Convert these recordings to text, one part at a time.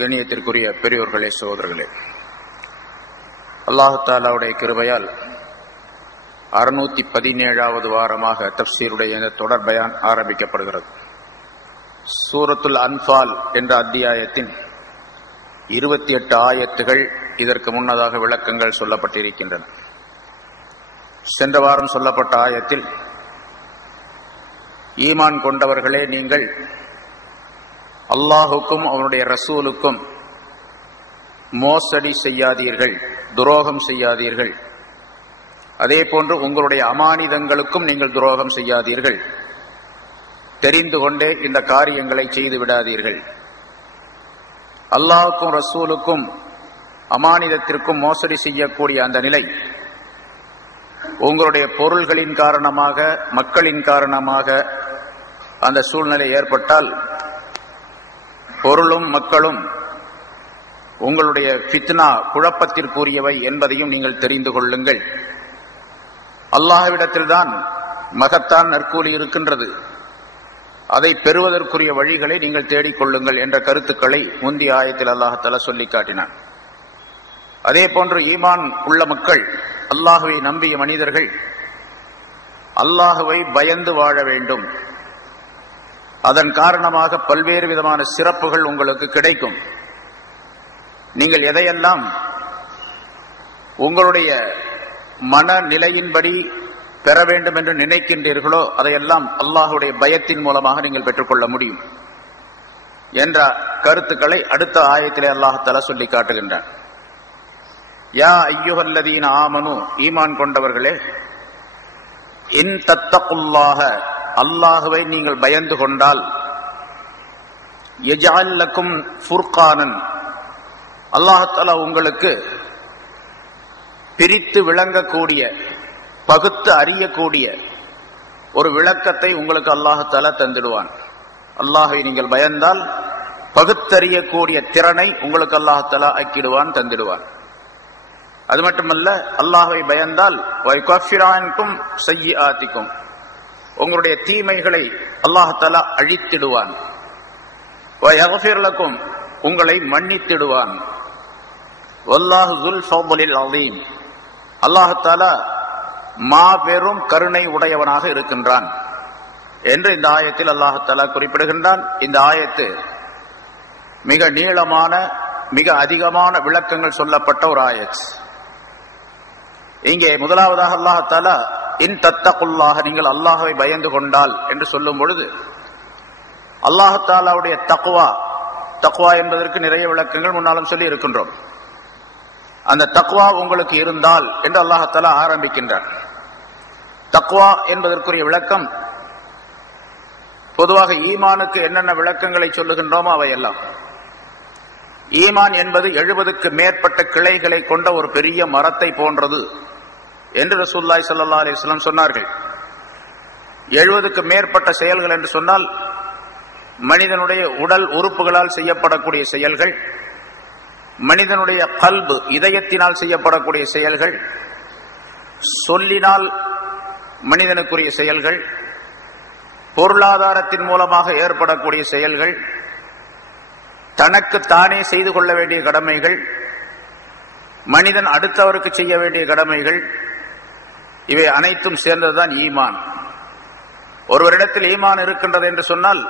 கண்ணியத்திற்குரிய பெரியோர்களே, சகோதரர்களே, அல்லாஹ் தஆலாவுடைய கிருபையால் 617வது வாரமாக தஃப்சீருடைய இந்த தொடர் பயான் ஆரம்பிக்கப்படுகிறது. சூரத்துல் அன்ஃபால் என்ற அத்தியாயத்தின் 28 ஆயத்துகள் இதற்கு முன்னதாக விளக்கங்கள் சொல்லப்பட்டிருக்கின்றன. சென்ற வாரம் சொல்லப்பட்ட ஆயத்தில், ஈமான் கொண்டவர்களே, நீங்கள் அல்லாஹுக்கும் அவனுடைய ரசூலுக்கும் மோசடி செய்யாதீர்கள், துரோகம் செய்யாதீர்கள். அதே போன்று உங்களுடைய அமானிதங்களுக்கும் நீங்கள் துரோகம் செய்யாதீர்கள். தெரிந்து கொண்டே இந்த காரியங்களை செய்து விடாதீர்கள். அல்லாஹுக்கும் ரசூலுக்கும் அமானிதத்திற்கும் மோசடி செய்யக்கூடிய அந்த நிலை உங்களுடைய பொருள்களின் காரணமாக, மக்களின் காரணமாக அந்த சூழ்நிலை ஏற்பட்டால், பொருளும் மக்களும் உங்களுடைய ஃபித்னா, குழப்பத்திற்குரியவை என்பதையும் நீங்கள் தெரிந்து கொள்ளுங்கள். அல்லாஹ்விடத்தில்தான் மகத்தான் நற்கூலி இருக்கின்றது. அதை பெறுவதற்குரிய வழிகளை நீங்கள் தேடிக்கொள்ளுங்கள் என்ற கருத்துக்களை முந்தைய ஆயத்தில் அல்லாஹ் தஆலா சொல்லி காட்டினான். அதே போன்று ஈமான் உள்ள மக்கள், அல்லாஹுவை நம்பிய மனிதர்கள் அல்லாஹுவை பயந்து வாழ வேண்டும். அதன் காரணமாக பல்வேறு விதமான சிறப்புகள் உங்களுக்கு கிடைக்கும். நீங்கள் எதையெல்லாம் உங்களுடைய மனநிலையின்படி பெற வேண்டும் என்று நினைக்கின்றீர்களோ அதையெல்லாம் அல்லாஹுடைய பயத்தின் மூலமாக நீங்கள் பெற்றுக்கொள்ள முடியும் என்ற கருத்துக்களை அடுத்த ஆயத்திலே அல்லாஹ் தஆலா சொல்லி காட்டுகின்றான். யா அய்யுஹல்லதீன ஆமனு, ஈமான் கொண்டவர்களே, இன் தத்தகுல்லாஹ, அல்லாஹுவை நீங்கள் பயந்து கொண்டால், யஜ்அல் லக்கும் ஃபுர்கானன், அல்லாஹ் தஆலா உங்களுக்கு பிரித்து விளங்கக்கூடிய, பகுத்து அறியக்கூடிய ஒரு விளக்கத்தை உங்களுக்கு அல்லாஹ் தஆலா தந்திடுவான். அல்லாஹை நீங்கள் பயந்தால் பகுத்தறியக்கூடிய திறனை உங்களுக்கு அல்லாஹ் தஆலா ஆக்கிடுவான், தந்திடுவான். அது மட்டுமல்ல, அல்லாஹை பயந்தால் வயுகஃபிரு அன்கும் ஸய்யிஆத்திக்கும், உங்களுடைய தீமைகளை அல்லாஹ் தஆலா அழித்திடுவான். வயக்ஃபிர் லக்கும், உங்களை மன்னித்திடுவான். வல்லாஹு ஸுல் ஃபضலில் அஸீம், அல்லாஹ் தஆலா மாபெரும் கருணை உடையவனாக இருக்கின்றான் என்று இந்த ஆயத்தில் அல்லாஹ் தஆலா குறிப்பிடுகின்றான். இந்த ஆயத்து மிக நீளமான, மிக அதிகமான விளக்கங்கள் சொல்லப்பட்ட ஒரு ஆயத். இங்கே முதலாவதாக அல்லாஹ் தஆலா இன் தத்தகுல்லாஹ, நீங்கள் அல்லாஹ்வை பயந்து கொண்டால் என்று சொல்லும் பொழுது, அல்லாஹ் தஆலாவுடைய தக்வா, தக்வா என்பதற்கு நிறைய விளக்கங்கள் முன்னாலும் சொல்லி இருக்கின்றோம். அந்த தக்வா உங்களுக்கு இருந்தால் என்று அல்லாஹ் தஆலா ஆரம்பிக்கின்றார். தக்வா என்பதற்குரிய விளக்கம், பொதுவாக ஈமானுக்கு என்னென்ன விளக்கங்களை சொல்லுகின்றோமோ அவையெல்லாம். ஈமான் என்பது 70க்கு மேற்பட்ட கிளைகளை கொண்ட ஒரு பெரிய மரத்தை போன்றது என்று ரசூலுல்லாஹி ஸல்லல்லாஹு அலைஹி வஸல்லம் சொன்னார்கள். 70க்கு மேற்பட்ட செயல்கள் என்று சொன்னால், மனிதனுடைய உடல் உறுப்புகளால் செய்யப்படக்கூடிய செயல்கள், மனிதனுடைய கல்பு, இதயத்தினால் செய்யப்படக்கூடிய செயல்கள், சொல்லினால் மனிதனுக்குரிய செயல்கள், பொருளாதாரத்தின் மூலமாக ஏற்படக்கூடிய செயல்கள், தனக்கு தானே செய்து கொள்ள வேண்டிய கடமைகள், மனிதன் அடுத்தவருக்கு செய்ய வேண்டிய கடமைகள், இவை அனைத்தும் சேர்ந்ததுதான் ஈமான். ஒருவரிடத்தில் ஈமான் இருக்கின்றது என்று சொன்னால்,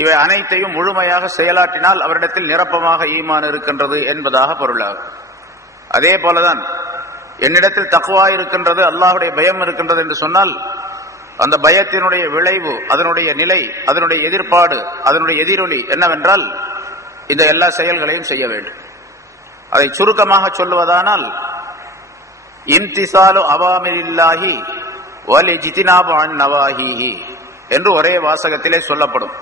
இவை அனைத்தையும் முழுமையாக செயலாற்றினால் அவரிடத்தில் நிரப்பமாக ஈமான் இருக்கின்றது என்பதாக பொருளாகும். அதே போலதான் என்னிடத்தில் தக்வா இருக்கின்றது, அல்லாஹ்வுடைய பயம் இருக்கின்றது என்று சொன்னால், அந்த பயத்தினுடைய விளைவு, அதனுடைய நிலை, அதனுடைய எதிர்ப்பாடு, அதனுடைய எதிரொலி என்னவென்றால் இந்த எல்லா செயல்களையும் செய்ய வேண்டும். அதை சுருக்கமாக சொல்லுவதானால், இம்திசாலு அவாமிரில்லாஹி வல் இஜ்தினாபு அன் நவாஹிஹி என்று ஒரே வாசகத்திலே சொல்லப்படும்.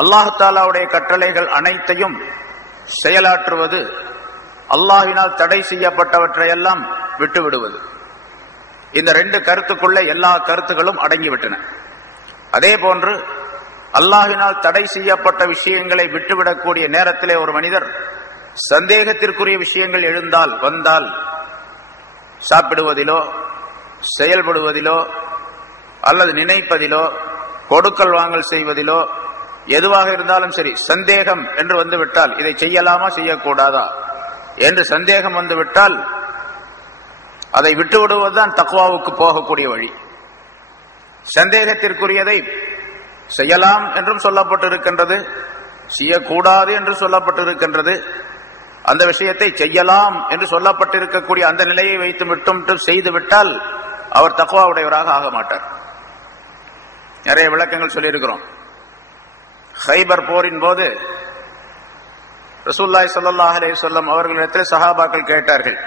அல்லாஹ் தஆலாவுடைய கட்டளைகள் அனைத்தையும் செயலாற்றுவது, அல்லாஹ்வினால் தடை செய்யப்பட்டவற்றையெல்லாம் விட்டுவிடுவது. இந்த ரெண்டு கருத்துக்குள்ள எல்லா கருத்துக்களும் அடங்கிவிட்டன. அதே போன்று அல்லாஹ்வினால் தடை செய்யப்பட்ட விஷயங்களை விட்டுவிடக்கூடிய நேரத்திலே ஒரு மனிதர் சந்தேகத்திற்குரிய விஷயங்கள் எழுந்தால், வந்தால், சாப்பிடுவதிலோ, செயல்படுவதிலோ, அல்லது நினைப்பதிலோ, கொடுக்கல் வாங்கல் செய்வதிலோ, எதுவாக இருந்தாலும் சரி சந்தேகம் என்று வந்துவிட்டால் இதை செய்யலாமா செய்யக்கூடாதா என்று சந்தேகம் வந்துவிட்டால் அதை விட்டுவிடுவதுதான் தக்வாவுக்கு போகக்கூடிய வழி. சந்தேகத்திற்குரியதை செய்யலாம் என்றும் சொல்லப்பட்டிருக்கின்றது, செய்யக்கூடாது என்று சொல்லப்பட்டிருக்கின்றது. அந்த விஷயத்தை செய்யலாம் என்று சொல்லப்பட்டிருக்கக்கூடிய அந்த நிலையை வைத்து விட்டு செய்துவிட்டால் அவர் தக்வா உடையவராக ஆக மாட்டார். நிறைய விளக்கங்கள் சொல்லியிருக்கிறோம். ஹைபர் போரின் போது ரசூலுல்லாஹி ஸல்லல்லாஹு அலைஹி வஸல்லம் அவர்களிடத்தில் சஹாபாக்கள் கேட்டார்கள்.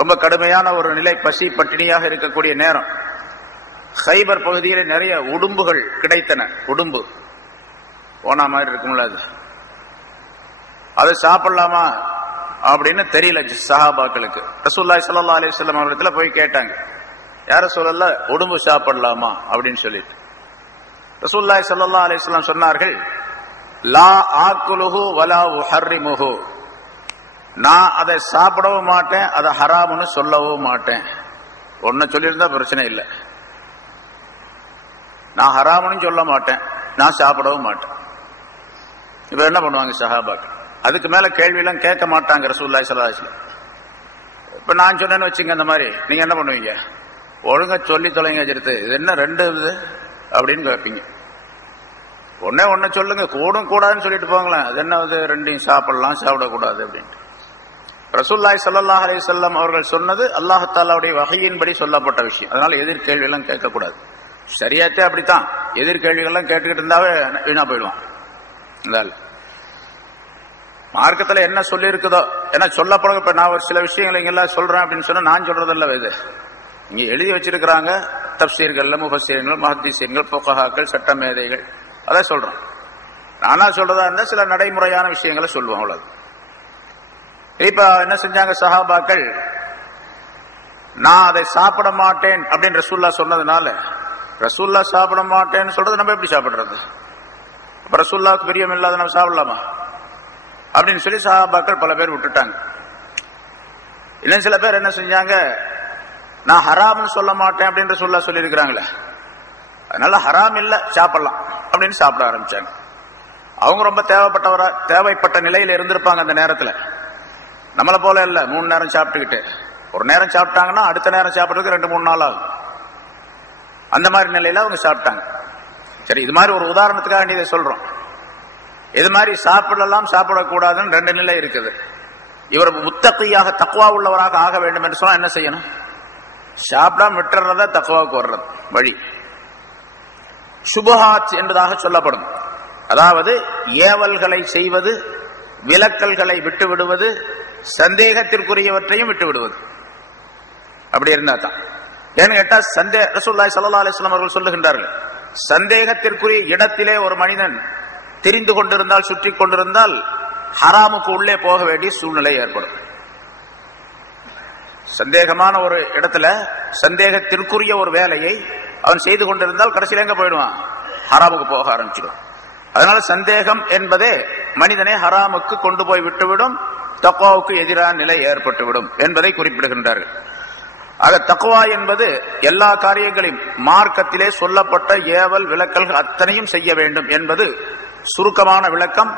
ரொம்ப கடுமையான ஒரு நிலை, பசி பட்டினியாக இருக்கக்கூடிய நேரம். ஹைபர் பகுதியில் நிறைய உடும்புகள் கிடைத்தன. உடும்பு போனா மாதிரி இருக்கும்ல, அது சாப்பிடலாமா அப்படின்னு தெரியல சஹாபாக்களுக்கு. ரசூலுல்லாஹி ஸல்லல்லாஹு அலைஹி வஸல்லம் அவர்களிடத்துல போய் கேட்டாங்க, யார சொல்லல உடும்பு சாப்பிடலாமா அப்படின்னு சொல்லிட்டு. ரசூலுல்லாஹி ஸல்லல்லாஹு அலைஹி வஸல்லம் சொன்னார்கள், லா ஆக்குலுஹு வலா உஹர்ரிமுஹு, நான் அதை சாப்பிடவும் மாட்டேன், அதை ஹராம்னு சொல்லவும் மாட்டேன். ஒன்னு சொல்லியிருந்தா பிரச்சனை இல்லை. நான் ஹராம்னு சொல்ல மாட்டேன், நான் சாப்பிடவும் மாட்டேன். இப்ப என்ன பண்ணுவாங்க சஹாபாக்கள்? அதுக்கு மேல கேள்வி எல்லாம் கேட்க மாட்டாங்க ரசூலுல்லாஹி ஸல்லல்லாஹு அலைஹி வஸல்லம். இப்ப நான் சொன்னேன்னு வச்சுங்க, அந்த மாதிரி நீங்க என்ன பண்ணுவீங்க? ஒழுங்கா சொல்லி தொலைங்க எடுத்து, இது என்ன ரெண்டு இது அப்படின்னு கேட்பீங்க. ஒன்னு சொல்லுங்க, கூடும் கூடாதுன்னு சொல்லிட்டு போங்களேன், அது என்ன ரெண்டையும் சாப்பிடலாம் சாப்பிடக்கூடாது அப்படின்ட்டு. ரசூலுல்லாஹி ஸல்லல்லாஹு அலைஹி வஸல்லம் அவர்கள் சொன்னது அல்லாஹ் தஆலாவுடைய வஹயின்படி சொல்லப்பட்ட விஷயம். அதனால எதிர்கேள்வி எல்லாம் கேட்கக்கூடாது. சரியாத்தே அப்படித்தான், எதிர்கேள்விகள்லாம் கேட்டுக்கிட்டு இருந்தாவே வீணா போயிடுவான். மார்க்கத்தில் என்ன சொல்லி இருக்குதோ, ஏன்னா சொல்லப்பட இப்ப நான் ஒரு சில விஷயங்கள் இங்கெல்லாம் சொல்றேன் அப்படின்னு சொன்னா நான் சொல்றதில்ல, இது இங்க எழுதி வச்சிருக்கிறாங்க. தப்சீர்கள்ல முஃபஸ்ஸீர்கள், முஹத்திஸீன்கள், ஃபுகஹாக்கள், சட்ட மேதைகள், அதான் சொல்றோம். நானா சொல்றதா இருந்தா சில நடைமுறையான விஷயங்களை சொல்லுவோம், அவ்வளவு. இப்ப என்ன செஞ்சாங்க சஹாபாக்கள், நான் அதை சாப்பிட மாட்டேன் அப்படின்னு ரசூலுல்லாஹ் சொன்னதுனால, ரசூலுல்லாஹ் சாப்பிட மாட்டேன்னு சொல்றது நம்ம எப்படி சாப்பிடுறது? அப்ப ரசூலுல்லாஹ்க்கு பிரியம் இல்லாத நம்ம சாப்பிடலாமா அப்படின்னு சொல்லி சஹாபாக்கள் பல பேர் விட்டுட்டாங்க. இன்னும் சில பேர் என்ன செஞ்சாங்க, நான் ஹராம்னு சொல்ல மாட்டேன் அப்படின்னு ரசூலுல்லாஹ் சொல்லி இருக்கிறாங்களே, அதனால ஹராம் இல்ல சாப்பிடலாம் அப்படின்னு சாப்பிட ஆரம்பிச்சாங்க. அவங்க ரொம்ப தேவைப்பட்ட நிலையில இருந்திருப்பாங்க அந்த நேரத்துல. நம்மளை போல இல்ல 3 நேரம் சாப்பிட்டுக்கிட்டு, ஒரு நேரம் சாப்பிட்டாங்கன்னா அடுத்த நேரம் சாப்பிட்றதுக்கு 2-3 நாள் ஆகும். அந்த மாதிரி நிலையில அவங்க சாப்பிட்டாங்க. சரி, இது மாதிரி ஒரு உதாரணத்துக்காக வேண்டியதை சொல்றோம். இது மாதிரி சாப்பிடலாம் சாப்பிடக்கூடாதுன்னு 2 நிலை இருக்குது. இவர் முத்தகியாக தக்வா உள்ளவராக ஆக வேண்டும் என்று சொன்னா என்ன செய்யணும்? சாப்பிடாம விட்டுறதா தக்வாவுக்கு வர்றது வழி. சுபஹாத் என்பதாக சொல்லப்படும். அதாவது ஏவல்களை செய்வது, விலக்கல்களை விட்டு விடுவது, சந்தேகத்திற்குரியவற்றையும் விட்டு விடுவது. அப்படி இருந்தா தான். ஏன்னு கேட்டா ரசூலுல்லாஹி ஸல்லல்லாஹு அலைஹி வஸல்லம் அவர்கள் சொல்லுகின்றார்கள், சந்தேகத்திற்குரிய இடத்திலே ஒரு மனிதன் தெரிந்து கொண்டிருந்தால், சுற்றி கொண்டிருந்தால் ஹராமுக்கு உள்ளே போக வேண்டிய சூழ்நிலை ஏற்படும். சந்தேகமான ஒரு இடத்துல சந்தேகத்திற்குரிய ஒரு வேலையை அவன் செய்து கொண்டிருந்தால் கடைசியில் எங்க போயிடுவான்? ஹராமுக்கு போக ஆரம்பிச்சிடுவான். அதனால சந்தேகம் என்பதே மனிதனை ஹராமுக்கு கொண்டு போய் விட்டுவிடும், தக்வாவுக்கு எதிரான நிலை ஏற்பட்டுவிடும் என்பதை குறிப்பிடுகின்றார்கள். ஆக தக்வா என்பது எல்லா காரியங்களையும் மார்க்கத்திலே சொல்லப்பட்ட ஏவல் விலக்கல்கள் அத்தனையும் செய்ய வேண்டும் என்பது சுருக்கமான விளக்கம்.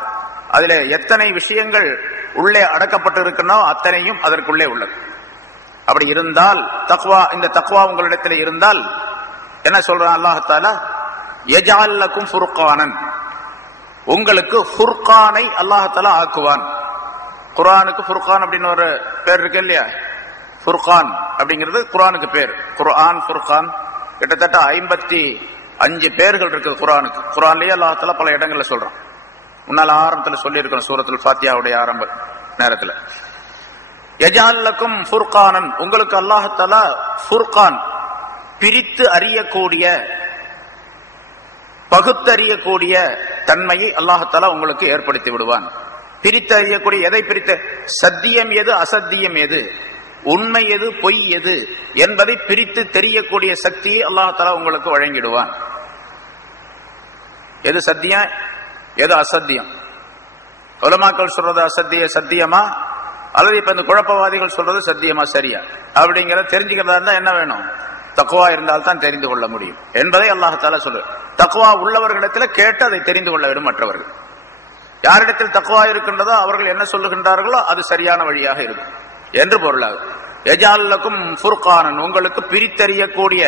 அதிலே எத்தனை விஷயங்கள் உள்ளே அடக்கப்பட்டிருக்கனோ அத்தனையும் அதற்குள்ளே உள்ளது. அப்படி இருந்தால் தக்வா, இந்த தக்வா உங்களிடத்தில் இருந்தால் என்ன சொல்றான் அல்லாஹ் தஆலா? யஜஅல் லக்கும் ஃபுர்கானன், உங்களுக்கு ஃபுர்கானை அல்லாஹ் தஆலா ஆக்குவான். குர்ஆனுக்கு ஃபுர்கான் அப்படின்னு ஒரு பேர் இருக்கு இல்லையா? ஃபுர்கான் அப்படிங்கிறது குர்ஆனுக்கு பேர். குர்ஆன், ஃபுர்கான் கிட்டத்தட்ட 55 பேர்கள் இருக்கு குர்ஆனுக்கு. குர்ஆன்லயே அல்லாஹ் தஆலா பல இடங்கள்ல சொல்றான். முன்னால ஆரம்பத்துல சொல்லி இருக்கணும், சூரத்துல் ஃபாத்தியாவுடைய ஆரம்ப நேரத்துல. யஜஅல் லக்கும் ஃபுர்கானன், உங்களுக்கு அல்லாஹ் தஆலா ஃபுர்கான், பிரித்து அறியக்கூடிய, பகுத்தறியக்கூடிய தன்மையை அல்லாஹ் தஆலா உங்களுக்கு ஏற்படுத்தி விடுவான். பிரித்து அறியக்கூடிய, எதை பிரித்து? சத்தியம் எது, அசத்தியம் எது, உண்மை எது, பொய் எது என்பதை பிரித்து தெரியக்கூடிய சக்தியை அல்லாஹ் தஆலா உங்களுக்கு வழங்கிடுவான். எது சத்தியம், எது அசத்தியம்? உலமாக்கள் சொல்றது அசத்திய சத்தியமா, அல்லது இப்ப இந்த குழப்பவாதிகள் சொல்றது சத்தியமா சரியா அப்படிங்கிறத தெரிஞ்சுக்கிறதா இருந்தா என்ன வேணும்? தக்வா இருந்தால்தான் தெரிந்து கொள்ள முடியும் என்பதை அல்லாஹ் தஆலா சொல்லுவார். தக்வா உள்ளவர்களிடத்தில் கேட்டு அதை தெரிந்து கொள்ள வேண்டும் மற்றவர்கள். யாரிடத்தில் தக்வா இருக்கின்றதோ அவர்கள் என்ன சொல்லுகின்றார்களோ அது சரியான வழியாக இருக்கும் என்று பொருளாகும். யஜாலுக்கும் ஃபுர்கானன், உங்களுக்கு பிரித்தறியக்கூடிய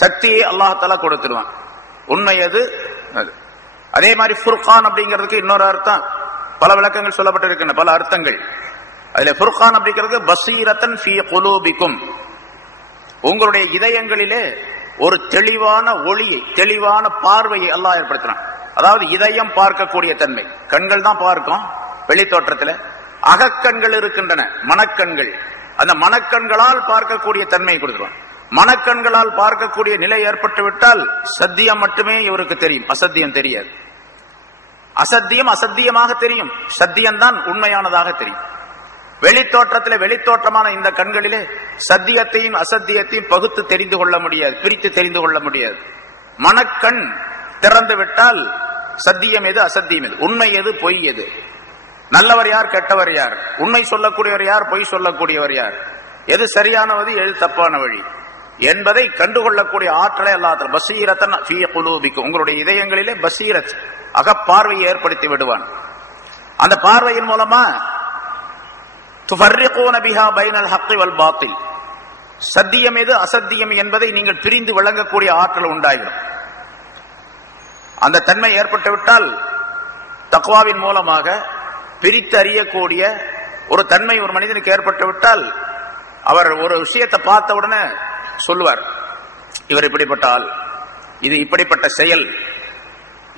சக்தியை அல்லாஹ் தஆலா கொடுத்துருவான். உண்மை எது? அதே மாதிரி ஃபுர்கான் அப்படிங்கிறதுக்கு இன்னொரு அர்த்தம், பல விளக்கங்கள் சொல்லப்பட்டிருக்கின்றன, பல அர்த்தங்கள். அதுல ஃபுர்கான் அப்படிங்கிறது பசீரத்தன் ஃபீ குலூபிக்கும், உங்களுடைய இதயங்களிலே ஒரு தெளிவான ஒளியை, தெளிவான பார்வையை அல்லாஹ் ஏற்படுத்தினான். அதாவது இதயம் பார்க்கக்கூடிய தன்மை. கண்கள் தான் பார்க்கும் வெளி தோற்றத்தில், அகக்கண்கள் இருக்கின்றன, மனக்கண்கள். அந்த மனக்கண்களால் பார்க்கக்கூடிய தன்மையை கொடுத்துருவான். மனக்கண்களால் பார்க்கக்கூடிய நிலை ஏற்பட்டு விட்டால் சத்தியம் மட்டுமே இவருக்கு தெரியும், அசத்தியம் தெரியாது. அசத்தியம் அசத்தியமாக தெரியும், சத்தியம் தான் உண்மையானதாக தெரியும். வெளித்தோற்றத்திலே, வெளித்தோற்றமான இந்த கண்களிலே சத்தியத்தையும் அசத்தியத்தையும் பகுத்து தெரிந்து கொள்ள முடியாது, பிரித்து தெரிந்து கொள்ள முடியாது. மனக்கண் திறந்து விட்டால் சத்தியம் எது, அசத்தியம் எது, உண்மை எது, பொய் எது, நல்லவர் யார், கெட்டவர் யார், உண்மை சொல்லக்கூடியவர் யார், பொய் சொல்லக்கூடியவர் யார், எது சரியானவது, எது தப்பான வழி என்பதை கண்டுகொள்ளக்கூடிய ஆற்றலை அல்லாஹ் தஆலா பஸீரத்தன் ஃபீ குலூபிக்கும், உங்களுடைய இதயங்களிலே பஸீரத், அகப்பார்வையை ஏற்படுத்தி விடுவான். அந்த பார்வையின் மூலமா துஃபர்ரிகூன பிஹா பைனல் ஹக்கி வல் பாத்தில், சத்தியம் எது, அசத்தியம் என்பதை நீங்கள் பிரிந்து விளங்கக்கூடிய ஆற்றல் உண்டாகிடும். அந்த தன்மை ஏற்பட்டுவிட்டால் தக்வாவின் மூலமாக பிரித்து அறியக்கூடிய ஒரு தன்மை ஒரு மனிதனுக்கு ஏற்பட்டு விட்டால் அவர் ஒரு விஷயத்தை பார்த்த உடனே சொல்லுவார், இவர் இப்படிப்பட்ட ஆள், இது இப்படிப்பட்ட செயல்,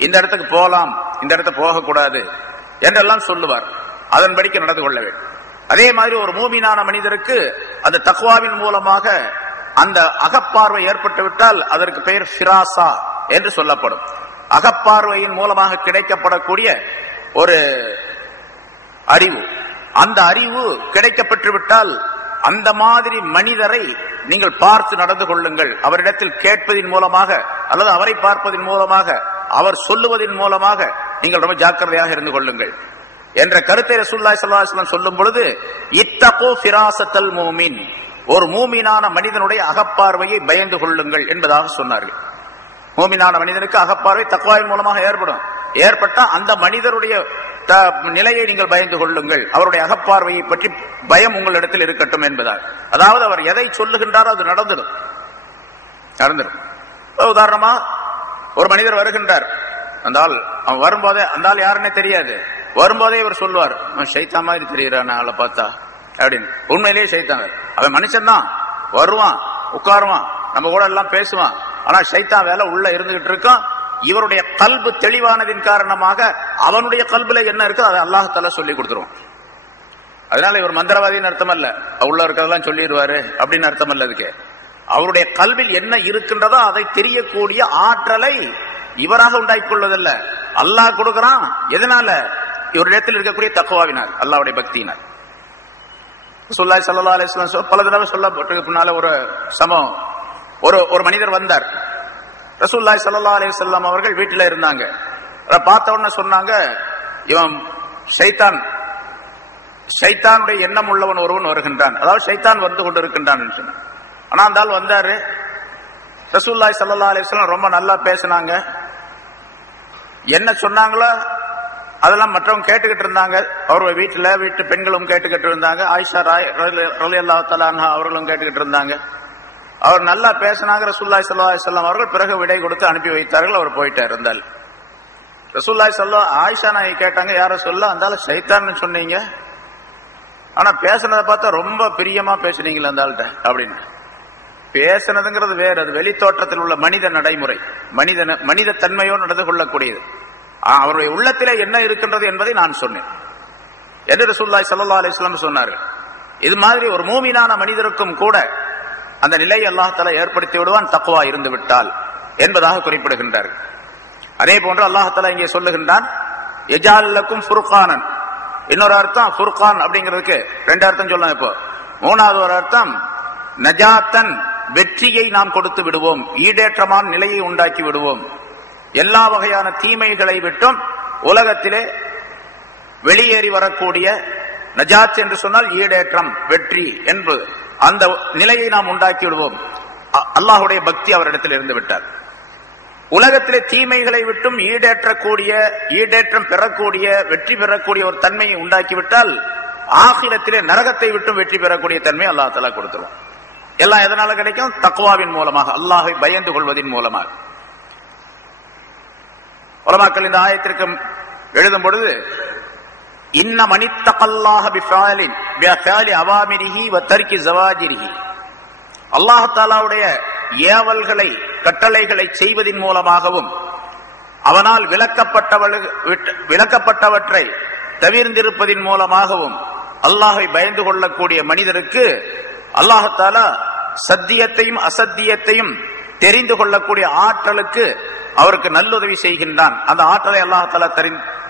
இந்த இடத்துக்கு போகலாம், இந்த இடத்துக்கு போகக்கூடாது என்றெல்லாம் சொல்லுவார். அதன்படிக்கு நடந்து கொள்ள வேண்டும். அதே மாதிரி ஒரு மூமினான மனிதருக்கு அந்த தக்வாவின் மூலமாக அந்த அகப்பார்வை ஏற்பட்டு விட்டால் அதற்கு பெயர் ஃபிராசா என்று சொல்லப்படும். அகப்பார்வையின் மூலமாக கிடைக்கப்படக்கூடிய ஒரு அறிவு, அந்த அறிவு கிடைக்கப்பட்டு விட்டால் அந்த மாதிரி மனிதரை நீங்கள் பார்த்து நடந்து கொள்ளுங்கள். அவரிடத்தில் கேட்பதின் மூலமாக அல்லது அவரை பார்ப்பதன் மூலமாக, அவர் சொல்லுவதன் மூலமாக நீங்கள் ரொம்ப ஜாக்கிரதையாக இருந்து கொள்ளுங்கள் என்ற கருத்தை ரசூலுல்லாஹி ஸல்லல்லாஹு அலைஹி வஸல்லம் சொல்லும் பொழுது, இத்தகு ஃபிராசத்தல் மூமின், ஒரு மூமினான மனிதனுடைய அகப்பார்வையை பயந்து கொள்ளுங்கள் என்பதாக சொன்னார்கள். மூமினான மனிதனுக்கு அகப்பார்வை தக்வாவின் மூலமாக ஏற்படும். ஏற்பட்ட அந்த மனிதருடைய நிலையை நீங்கள் பயந்து கொள்ளுங்கள், அவருடைய அகப்பார்வையை பற்றி பயம் உங்களிடத்தில் இருக்கட்டும் என்பதால். அதாவது அவர் எதை சொல்லுகின்றாரோ அது நடந்துடும். உதாரணமா ஒரு மனிதர் வருகின்றார், அந்தால் அவன் வரும்போதே, அந்தால் யாருன்னே தெரியாது, வரும்போதே இவர் சொல்லுவார், ஷைத்தான் மாதிரி தெரியுறான் ஆளை பார்த்தா அப்படின்னு. உண்மையிலேயே ஷைத்தான், அவன் மனுஷன் தான், வருவான், உட்காருவான், நம்ம கூட எல்லாம் பேசுவான், ஆனா ஷைத்தான் வேலை உள்ள இருந்துகிட்டு இருக்கான். இவருடைய கல்பு தெளிவானதின் காரணமாக அவனுடைய கல்புல என்ன இருக்கோ அதை அல்லாஹ் தஆலா சொல்லி கொடுத்துருவான். அதனால இவர் மந்திரவாதின்னு அர்த்தம் அல்ல, உள்ள இருக்கிறதெல்லாம் சொல்லிடுவாரு அப்படின்னு அர்த்தம் அல்ல. அதுக்கு அவருடைய கல்வில் என்ன இருக்கின்றதோ அதை தெரியக்கூடிய ஆற்றலை இவராக உண்டாக்கி கொள்வதில்ல, அல்லாஹ் கொடுக்கிறான். எதனால? இவரிடத்தில் இருக்கக்கூடிய தக்வாவினால், அல்லாஹ்வுடைய பக்தியினால். ரசூலுல்லாஹி ஸல்லல்லாஹு அலைஹி வஸல்லம் பல தடவை சொல்லப்பட்டு பின்னால ஒரு சமம், ஒரு மனிதர் வந்தார். ரசூலுல்லாஹி ஸல்லல்லாஹு அலைஹி வஸல்லம் அவர்கள் வீட்டில் இருந்தாங்க. பார்த்த உடனே சொன்னாங்க, இவன் ஷைத்தானுடைய எண்ணம் உள்ளவன் ஒருவன் வருகின்றான், அதாவது ஷைத்தான் வந்து கொண்டு இருக்கின்றான் சொன்னான். ஆனா அந்த ஆள் வந்தாரு. ரசூலுல்லாஹி ஸல்லல்லாஹு அலைஹி வஸல்லம் ரொம்ப நல்லா பேசினாங்க. என்ன சொன்னாங்களோ அதெல்லாம் மற்றவங்க கேட்டுக்கிட்டு இருந்தாங்க. அவருடைய வீட்டு பெண்களும் கேட்டுக்கிட்டு இருந்தாங்க. ஆயிஷா ரலியல்லாஹு தஆலா அன்ஹா அவர்களும் கேட்டுக்கிட்டு இருந்தாங்க. அவர் நல்லா பேசினாங்க. ரசூலுல்லாஹி ஸல்லல்லாஹு அலைஹி வஸல்லம் அவர்கள் பிறகு விடை கொடுத்து அனுப்பி வைத்தார்கள். அவர் போயிட்டார். இருந்தால் ரசூலுல்லாஹி ஸல்லல்லாஹு ஆயிஷா நாயகி கேட்டாங்க, யார சொல்ல அந்தால ஷைத்தான்னு சொன்னீங்க, ஆனா பேசுனதை பார்த்தா ரொம்ப பிரியமா பேசுனீங்களா அந்த ஆள்கிட்ட அப்படின்னு. பேசுனதுங்கிறது வேறு, அது வெளித்தோற்றத்தில் உள்ள மனித நடைமுறை, மனித தன்மையோடு நடந்து கொள்ளக்கூடியது. அவருடைய உள்ளத்திலே என்ன இருக்கின்றது என்பதை நான் சொன்னேன் என்று ரசூலுல்லாஹி ஸல்லல்லாஹு அலைஹி வஸல்லம் சொன்னார்கள். இது மாதிரி ஒரு மூமினான மனிதருக்கும் கூட அந்த நிலையை அல்லாஹ் தஆலா ஏற்படுத்தி விடுவான், தக்வா இருந்து விட்டால் என்பதாக குறிப்பிடுகின்றார்கள். அதே போன்று அல்லாஹ் தஆலா இங்கே சொல்லுகின்றான், யஜால் லக்கும் ஃபுர்கானன். இன்னொரு அர்த்தம் ஃபுர்கான் அப்படிங்கிறதுக்கு ரெண்டு அர்த்தம் சொல்லலாம். இப்போ மூணாவது ஒரு அர்த்தம் நஜாத்தன், வெற்றியை நாம் கொடுத்து விடுவோம், ஈடேற்றமான நிலையை உண்டாக்கி விடுவோம். எல்லா வகையான தீமைகளை விட்டும் உலகத்திலே வெளியேறி வரக்கூடிய நஜாத் என்று சொன்னால் ஈடேற்றம், வெற்றி என்பது, அந்த நிலையை நாம் உண்டாக்கி விடுவோம். அல்லாஹ்வுடைய பக்தி அவரிடத்தில் இருந்து விட்டார். உலகத்திலே தீமைகளை விட்டும் ஈடேற்றம் பெறக்கூடிய வெற்றி பெறக்கூடிய ஒரு தன்மையை உண்டாக்கிவிட்டால் ஆகிரத்திலே நரகத்தை விட்டும் வெற்றி பெறக்கூடிய தன்மை அல்லாஹ் தஆலா கொடுத்துருவான். எல்லாம் எதனால கிடைக்கும்? தக்வாவின் மூலமாக, அல்லாஹை பயந்து கொள்வதின் மூலமாக. உலமாக்கள் இந்த ஆயத்திற்கு எழுதும் பொழுது இன்ன மனித்தகல்லாஹ பிஃபாலின் பிஃபாலி அவாமிரிஹி வ தர்கி ஸவாஜிரிஹி, அல்லாஹ் தஆலாவுடைய ஏவல்களை கட்டளைகளை செய்வதின் மூலமாகவும் அவனால் விலக்கப்பட்டவற்றை தவிர்ந்திருப்பதின் மூலமாகவும் அல்லாஹை பயந்து கொள்ளக்கூடிய மனிதருக்கு அல்லாஹ் தஆலா சத்தியத்தையும் அசத்தியத்தையும் தெரிந்து கொள்ளக்கூடிய ஆற்றலுக்கு அவருக்கு நல்லுதவி செய்கின்றான். அந்த ஆற்றலை அல்லாஹ் தஆலா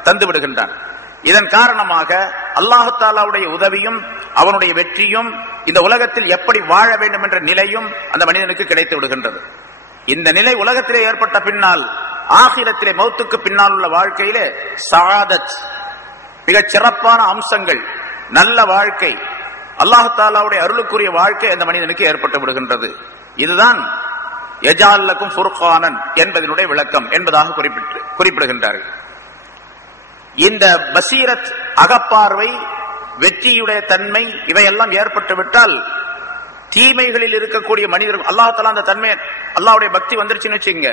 தந்து விடுகின்றான். இதன் காரணமாக அல்லாஹ் தஆலாவுடைய உதவியும் அவனுடைய வெற்றியும் இந்த உலகத்தில் எப்படி வாழ வேண்டும் என்ற நிலையும் அந்த மனிதனுக்கு கிடைத்து விடுகின்றது. இந்த நிலை உலகத்திலே ஏற்பட்ட பின்னால் ஆகிரத்திலே மௌத்துக்கு பின்னால் உள்ள வாழ்க்கையிலே சஆதத், மிகச் சிறப்பான அம்சங்கள், நல்ல வாழ்க்கை, அல்லாஹ் தஆலாவுடைய அருளுக்குரிய வாழ்க்கை அந்த மனிதனுக்கு ஏற்பட்டு விடுகின்றது. இதுதான் யஜால் லக்கும் ஃபுர்கானன் என்பதனுடைய விளக்கம் என்பதாக குறிப்பிடுகின்றார்கள். இந்த பசீரத், அகப்பார்வை, வெற்றியுடைய தன்மை இவையெல்லாம் ஏற்பட்டு விட்டால் தீமைகளில் இருக்கக்கூடிய மனிதர்கள் அல்லாஹ் தஆலா அந்த தன்மை, அல்லாஹ்வுடைய பக்தி வந்துருச்சுன்னு வச்சுங்க,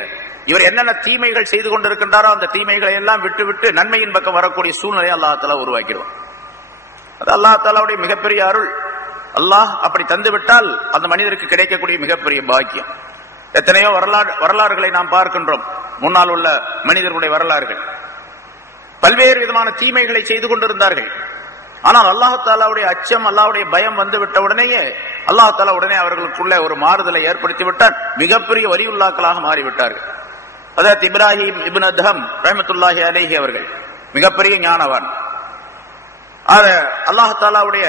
இவர் என்னென்ன தீமைகள் செய்து கொண்டிருக்கின்றாரோ அந்த தீமைகளை எல்லாம் விட்டு நன்மையின் பக்கம் வரக்கூடிய சூழ்நிலையை அல்லாஹ் தஆலா உருவாக்கிடுவான். அது அல்லாஹ் தஆலாவுடைய மிகப்பெரிய அருள். அல்லாஹ் அப்படி தந்துவிட்டால் அந்த மனிதருக்கு கிடைக்கக்கூடிய மிகப்பெரிய பாக்கியம். எத்தனையோ வரலாறுகளை நாம் பார்க்கின்றோம். முன்னால் உள்ள மனிதர்களுடைய வரலாறுகள் பல்வேறு விதமான தீமைகளை செய்து கொண்டிருந்தார்கள். ஆனால் அல்லாஹ் தஆலாவுடைய அச்சம், அல்லாஹ்வுடைய பயம் வந்து விட்ட உடனேயே அல்லாஹ் தஆலா உடனே அவர்களுக்குள்ள ஒரு மாறுதலை ஏற்படுத்தி விட்டார். மிகப்பெரிய வலியுல்லாக்களாக மாறிவிட்டார்கள். ஹஜ்ரத் இப்ராஹிம் இப்னு அதஹம் ரஹ்மத்துல்லாஹி அலைஹி அவர்கள் மிகப்பெரிய ஞானவான். அல்லாஹ் தஆலாவுடைய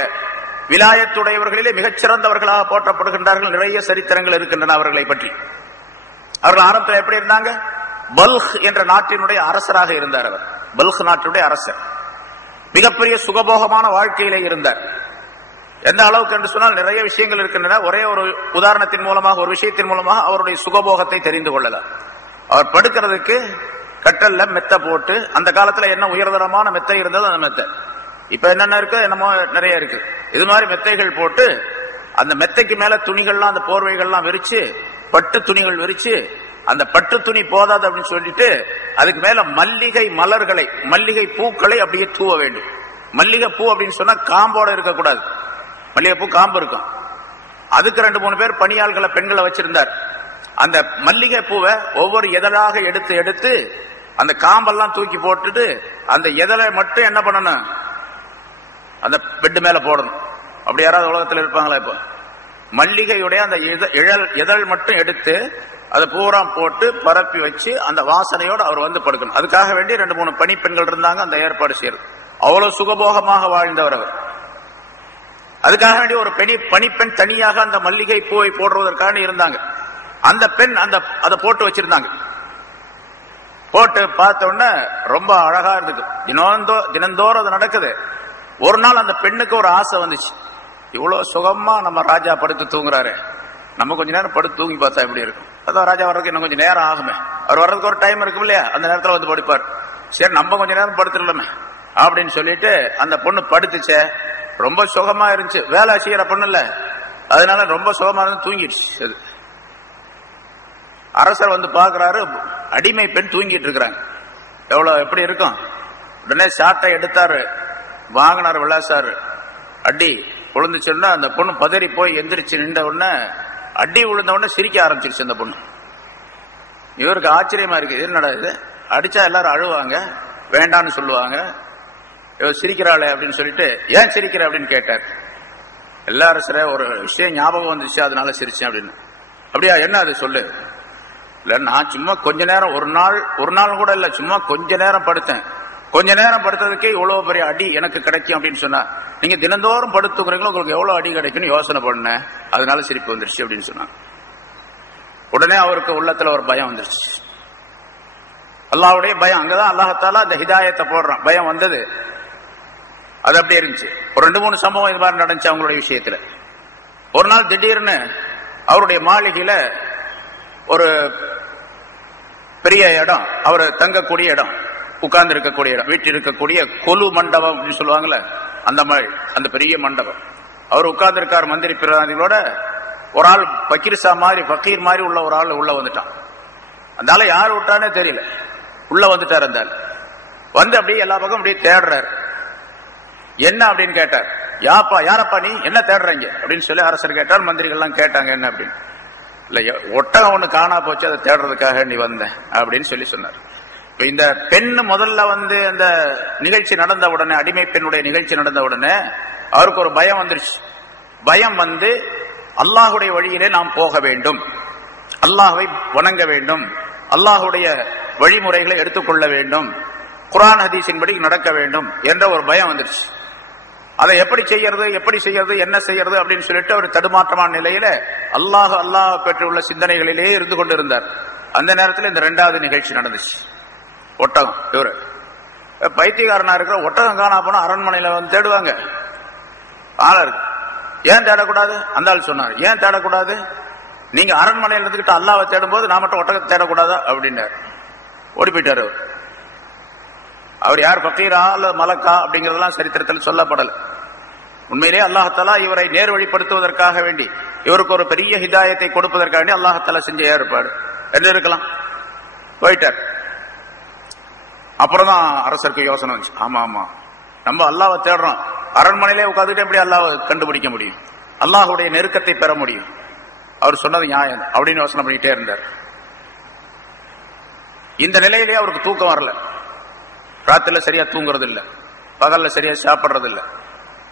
விலாயத்துடையவர்களிலே மிகச்சிறந்தவர்களாக போற்றப்படுகின்றார்கள். நிறைய சரித்திரங்கள் இருக்கின்றன அவர்களை பற்றி. அவர்கள் ஆரம்பத்தில் எப்படி இருந்தாங்க? பல்க் என்ற நாட்டினுடைய அரசராக இருந்தார். அவர் பல்க் நாட்டினுடைய அரசர். மிகப்பெரிய சுகபோகமான வாழ்க்கையிலே இருந்தார். எந்த அளவுக்கு என்று சொன்னால் நிறைய விஷயங்கள் இருக்கின்றன. ஒரே ஒரு உதாரணத்தின் மூலமாக, ஒரு விஷயத்தின் மூலமாக அவருடைய சுகபோகத்தை தெரிந்து கொள்ளலாம். அவர் படுக்கிறதுக்கு கட்டல்ல மெத்த போட்டு, அந்த காலத்துல என்ன உயர்தரமான மெத்தை இருந்தது அந்த மெத்தை, இப்ப என்னென்ன இருக்கு என்னமோ நிறைய இருக்கு, இது மாதிரி மெத்தைகள் போட்டு அந்த மெத்தைக்கு மேல துணிகள்லாம், அந்த போர்வைகள்லாம் விரிச்சு, பட்டு துணிகள் விரிச்சு, அந்த பட்டு துணி போதாது அப்படின்னு சொல்லிட்டு அதுக்கு மேல மல்லிகை மலர்களை, மல்லிகை பூக்களை அப்படியே தூவ வேண்டும். மல்லிகை பூ அப்படின்னு சொன்னா காம்போட இருக்கக்கூடாது. மல்லிகை பூ காம்பு இருக்கும். அதுக்கு 2-3 பேர் பணியாள்களை, பெண்களை வச்சிருந்தார். அந்த மல்லிகை பூவை ஒவ்வொரு இதழாக எடுத்து எடுத்து அந்த காம்பெல்லாம் தூக்கி போட்டுட்டு அந்த இதழை மட்டும் என்ன பண்ணணும், அந்த பெட்டு மேல போடணும். அப்படி யாராவது உலகத்தில் இருப்பாங்களா? இப்போ மல்லிகையுடைய அந்த இதழ் மட்டும் எடுத்து அதை பூரா போட்டு பரப்பி வச்சு அந்த வாசனையோடு அவர் வந்து படுக்கணும். அதுக்காக வேண்டி 2-3 பணிப்பெண்கள் இருந்தாங்க அந்த ஏற்பாடு செய்யறது. அவ்வளவு சுகபோகமாக வாழ்ந்தவர் அவர். அதுக்காக வேண்டி ஒரு பணிப்பெண் தனியாக அந்த மல்லிகை பூவை போடுவதற்காக இருந்தாங்க. அந்த பெண் அதை போட்டு வச்சிருந்தாங்க. போட்டு பார்த்த உடனே ரொம்ப அழகா இருந்தது. தினந்தோறும் அது நடக்குது. ஒரு நாள் அந்த பெண்ணுக்கு ஒரு ஆசை வந்துச்சு, இவ்வளவு சுகமா நம்ம ராஜா படுத்து தூங்குறாரு, நம்ம கொஞ்ச நேரம் படுத்து தூங்கி பார்த்தா எப்படி இருக்கும். அதான் ராஜா வர்றதுக்கு இன்னும் கொஞ்சம் நேரம் ஆகுமே, அவர் வர்றதுக்கு ஒரு டைம் இருக்கும் இல்லையா, அந்த நேரத்தில் வந்து படுப்பார். சரி நம்ம கொஞ்ச நேரம் படுத்துடலாமே அப்படின்னு சொல்லிட்டு அந்த பொண்ணு படுத்துச்சே. ரொம்ப சுகமா இருந்துச்சு. வேலை செய்யற பொண்ணு இல்ல, அதனால ரொம்ப சுகமா இருந்து தூங்கிடுச்சு. அது அரசர் வந்து பாக்குறாரு, அடிமை பெண் தூங்கிட்டு இருக்கிறாங்க. எவ்வளவு எப்படி இருக்கும். உடனே சாட்டை எடுத்தாரு, வாங்கினார், விளாசாரு. அடி விழுந்துச்சுன்னா அந்த பொண்ணு பதறி போய் எந்திரிச்சு நின்ற உடனே, அடி விழுந்த உடனே சிரிக்க ஆரம்பிச்சிருச்சு அந்த பொண்ணு. இவருக்கு ஆச்சரியமா இருக்கு, என்னடா இது, அடிச்சா எல்லாரும் அழுவாங்க, வேண்டான்னு சொல்லுவாங்க, இவர் சிரிக்கிறாளே அப்படின்னு சொல்லிட்டு, ஏன் சிரிக்கிற அப்படின்னு கேட்டார். எல்லா அரசரே ஒரு விஷயம் ஞாபகம் வந்துச்சு அதனால சிரிச்சேன் அப்படின்னு. அப்படியா, என்ன அது சொல்லு. இல்ல நான் சும்மா கொஞ்ச நேரம், ஒரு நாள் கூட இல்ல, சும்மா கொஞ்ச நேரம் படுத்தேன். கொஞ்ச நேரம் படுத்ததுக்கே இவ்வளவு பெரிய அடி எனக்கு கிடைக்கும் அப்படின்னு சொன்னா, நீங்க தினந்தோறும் படுத்துக்கிறீங்களோ உங்களுக்கு எவ்வளவு அடி கிடைக்கும்னு யோசனை பண்ண, அதனால சிரிப்பு வந்துருச்சு அப்படின்னு சொன்னாங்க. உடனே அவருக்கு உள்ளத்துல ஒரு பயம் வந்துருச்சு. அல்லாஹ்வுடைய பயம். அங்கதான் அல்லாஹ்தாலா அந்த ஹிதாயத்தை போடுறான். பயம் வந்தது. அது அப்படியே இருந்துச்சு. ஒரு 2-3 சம்பவம் இது மாதிரி நடந்துச்சு அவங்களுடைய விஷயத்துல. ஒரு நாள் திடீர்னு அவருடைய மாளிகையில ஒரு பெரிய இடம், அவர் தங்கக்கூடிய இடம், உட்கார்ந்து இருக்கக்கூடிய இடம், வீட்டில் இருக்கக்கூடிய கொலு மண்டபம் அப்படின்னு சொல்லுவாங்கல்ல, அந்த மாதிரி அந்த பெரிய மண்டபம். அவர் உட்கார்ந்து இருக்கார் மந்திரி பிரதிநிதிகளோட. ஒரு ஆள் பக்கீர்சா மாதிரி பக்கீர் மாதிரி உள்ள ஒரு ஆள் உள்ள வந்துட்டான். அந்த ஆளை யார் விட்டானே தெரியல, உள்ள வந்துட்டார். அந்த ஆள் வந்து அப்படியே எல்லா பக்கம் அப்படியே தேடுறாரு. என்ன அப்படின்னு கேட்டார். யாரப்பா நீ என்ன தேடுறீங்க அப்படின்னு சொல்லி அரசர் கேட்டார். மந்திரிகள்லாம் கேட்டாங்க என்ன அப்படின்னு. இல்ல ஒட்டகம் ஒண்ணு காணா போச்சு, அதை தேடுறதுக்காக நீ வந்தேன் அப்படின்னு சொல்லி சொன்னார். இப்ப இந்த பெண் முதல்ல வந்து அந்த நிகழ்ச்சி நடந்த உடனே, அடிமை பெண்ணுடைய நிகழ்ச்சி நடந்த உடனே அவருக்கு ஒரு பயம் வந்துருச்சு. பயம் வந்து அல்லாஹுடைய வழியிலே நாம் போக வேண்டும், அல்லாஹை வணங்க வேண்டும், அல்லாஹுடைய வழிமுறைகளை எடுத்துக்கொள்ள வேண்டும், குர்ஆன் ஹதீஸின்படி நடக்க வேண்டும் என்ற ஒரு பயம் வந்துருச்சு. அதை எப்படி செய்யறது என்ன செய்யறது அப்படின்னு சொல்லிட்டு ஒரு தடுமாற்றமான நிலையில அல்லாஹ் பெற்றுள்ள சிந்தனைகளிலே இருந்து கொண்டிருந்தார். அந்த நேரத்தில் இந்த இரண்டாவது நிகழ்ச்சி நடந்துச்சு. ஒட்டகம், இவரு பைத்தியக்காரனா இருக்கிற ஒட்டகம் காணா போனா அரண்மனையில வந்து தேடுவாங்க. ஆளா இருக்கு, ஏன் தேடக்கூடாது? அந்த ஆள் சொன்னார், ஏன் தேடக்கூடாது? நீங்க அரண்மனையில் இருந்துகிட்டு அல்லாஹ்வை தேடும் போது நான் மட்டும் ஒட்டகத்தை தேடக்கூடாதா அப்படின்னாரு. ஓடி போயிட்டாரு. அவர் யார், ஃபக்கீரா அல்லது மலக்கா அப்படிங்கறதெல்லாம் சரித்திரத்தில் சொல்லப்படல. உண்மையிலேயே அல்லாஹ்தஆலா இவரை நேர்வழிப்படுத்துவதற்காக வேண்டி, இவருக்கு ஒரு பெரிய ஹிதாயத்தை கொடுப்பதற்காக வேண்டி அல்லாஹ்தஆலா செஞ்ச ஏற்பாடு என்று இருக்கலாம். போயிட்டார். அப்புறம் தான் அரசருக்கு யோசனை வந்துச்சு. ஆமா நம்ம அல்லாஹ்வை தேடுறோம், அரண்மனையிலே உட்கார்ந்துட்டு எப்படி அல்லாஹ்வை கண்டுபிடிக்க முடியும், அல்லாஹ்வுடைய நெருக்கத்தை பெற முடியும்? அவர் சொன்னது நியாயம் அப்படின்னு யோசனை பண்ணிட்டே இருந்தார். இந்த நிலையிலேயே அவருக்கு தூக்கம் வரல. ராத்திரில சரியா தூங்குறது இல்ல, பகல்ல சரியா சாப்பிடுறது இல்ல.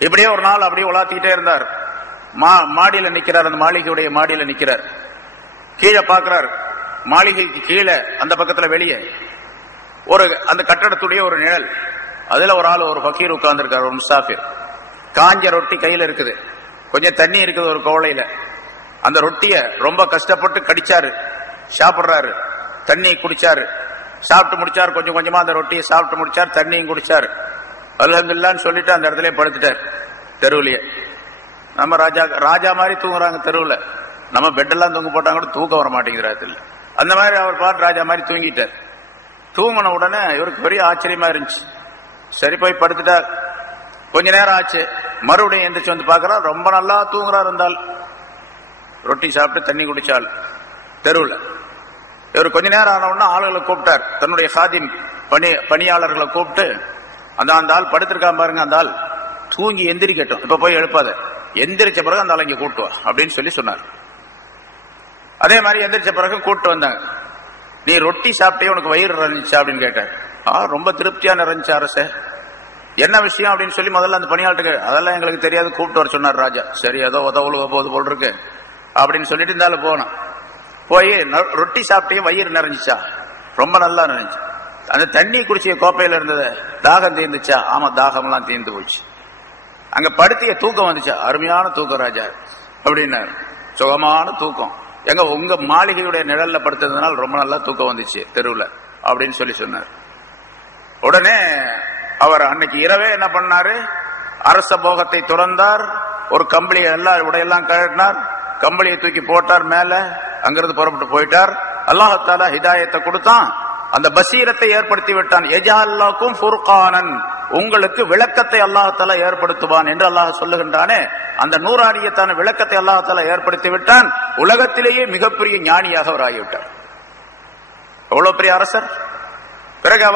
இப்படியே ஒரு நாள் அப்படியே உலாத்திக்கிட்டே இருந்தார். மாடியில நிக்கிறார், அந்த மாளிகையுடைய மாடியில நிக்கிறார். கீழே பாக்குறார், மாளிகைக்கு கீழே அந்த பக்கத்துல வெளியே ஒரு அந்த கட்டடத்துடைய ஒரு நிழல், அதுல ஒரு ஆள், ஒரு ஃபக்கீர் உட்கார்ந்து இருக்காரு, ஒரு முசாஃபிர். காஞ்ச ரொட்டி கையில இருக்குது, கொஞ்சம் தண்ணி இருக்குது ஒரு கோவளையில. அந்த ரொட்டிய ரொம்ப கஷ்டப்பட்டு கடிச்சாரு, சாப்பிடுறாரு, தண்ணி குடிச்சாரு, சாப்பிட்டு முடிச்சார். கொஞ்சம் கொஞ்சமா அந்த ரொட்டியை சாப்பிட்டு முடிச்சார், தண்ணியும் குடிச்சார். அல்ஹம்துலில்லாஹ்னு சொல்லிட்டு அந்த இடத்துல படுத்துட்டார். தெருவுலயே நம்ம ராஜா மாதிரி தூங்குறாங்க தெருவுல. நம்ம பெட்டெல்லாம் தூங்க போட்டாங்க கூட தூக்கம் வர மாட்டேங்கிறாரு. அந்த மாதிரி அவர் பார்த்து ராஜா மாதிரி தூங்கிட்டார். தூங்கின உடனே இவருக்கு பெரிய ஆச்சரியமா இருந்துச்சு. சரி போய் படுத்துட்டார். கொஞ்ச நேரம் ஆச்சு, மறுபடியும் எந்திரிச்சு வந்து பாக்குறார், ரொம்ப நல்லா தூங்குறார். இருந்தால் ரொட்டி சாப்பிட்டு தண்ணி குடிச்சால் தெருவுல. இவர் கொஞ்ச நேரம் ஆன உடனே ஆளுகளை கூப்பிட்டார், தன்னுடைய சாதின் பணியாளர்களை கூப்பிட்டு, அந்த ஆள் படுத்திருக்கான் பாருங்க, அந்த ஆள் தூங்கி எந்திரிக்கட்டும், இப்ப போய் எழுப்பாத, எந்திரிச்ச பிறகு அந்த ஆள் இங்க கூட்டு வா அப்படின்னு சொல்லி சொன்னார். அதே மாதிரி எந்திரிச்ச பிறகு கூப்பிட்டு வந்தாங்க. நீ ரொட்டி சாப்பிட்டே உனக்கு வயிறு நிறைஞ்சிச்சா அப்படின்னு கேட்டார். ரொம்ப திருப்தியா நிறைஞ்சு அரசே, என்ன விஷயம் அப்படின்னு சொல்லி முதல்ல அந்த பணியாளருக்கு, அதெல்லாம் எங்களுக்கு தெரியாது, கூப்பிட்டு வர சொன்னார் ராஜா. சரி, ஏதோ உதவுழுவ போது போல் இருக்கு அப்படின்னு சொல்லிட்டு இருந்தாலும் போனோம். போய் ரொட்டி சாப்பிட்டே வயிறு நிறைஞ்சிச்சா? ரொம்ப நல்லா நிறைஞ்சு. அந்த தண்ணி குடிச்சிய கோப்பையில இருந்தது தாகம் தீர்ந்துச்சா? ஆமா, தாகம்லாம் தீர்ந்து போச்சு. அங்க படுத்திய தூக்கம் வந்துச்சா? அருமையான தூக்கம் ராஜா அப்படின்னாரு. சுகமான தூக்கம். எங்க உங்க மாளிகையுடைய நிழல்ல படுத்ததுனால ரொம்ப நல்லா தூக்கம் வந்துச்சு தெருவுல அப்படின்னு சொல்லி சொன்னார். உடனே அவர் அன்னைக்கு இரவே என்ன பண்ணாரு, அரச போகத்தை துறந்தார். ஒரு கம்பளியை எல்லாம் உடையெல்லாம் கழட்டினார், கம்பளியை தூக்கி போட்டார் மேல, அங்கிருந்து புறப்பட்டு போயிட்டார். அல்லாஹ் தஆலா ஹிதாயத்தை கொடுத்தான், அந்த பசீரத்தை ஏற்படுத்தி விட்டான். யஜஅல்லாக்கும் ஃபுர்கானன், உங்களுக்கு விளக்கத்தை அல்லாஹ் தஆலா ஏற்படுத்துவான் என்று அல்லாஹ் சொல்லுகின்றானே, அந்த நூறானியத்தான விளக்கத்தை அல்லாஹ் தஆலா ஏற்படுத்தி விட்டான். உலகத்திலேயே மிகப்பெரிய ஞானியாக அவர் ஆகிவிட்டார். எவ்வளவு பெரிய அரசர். பிறகு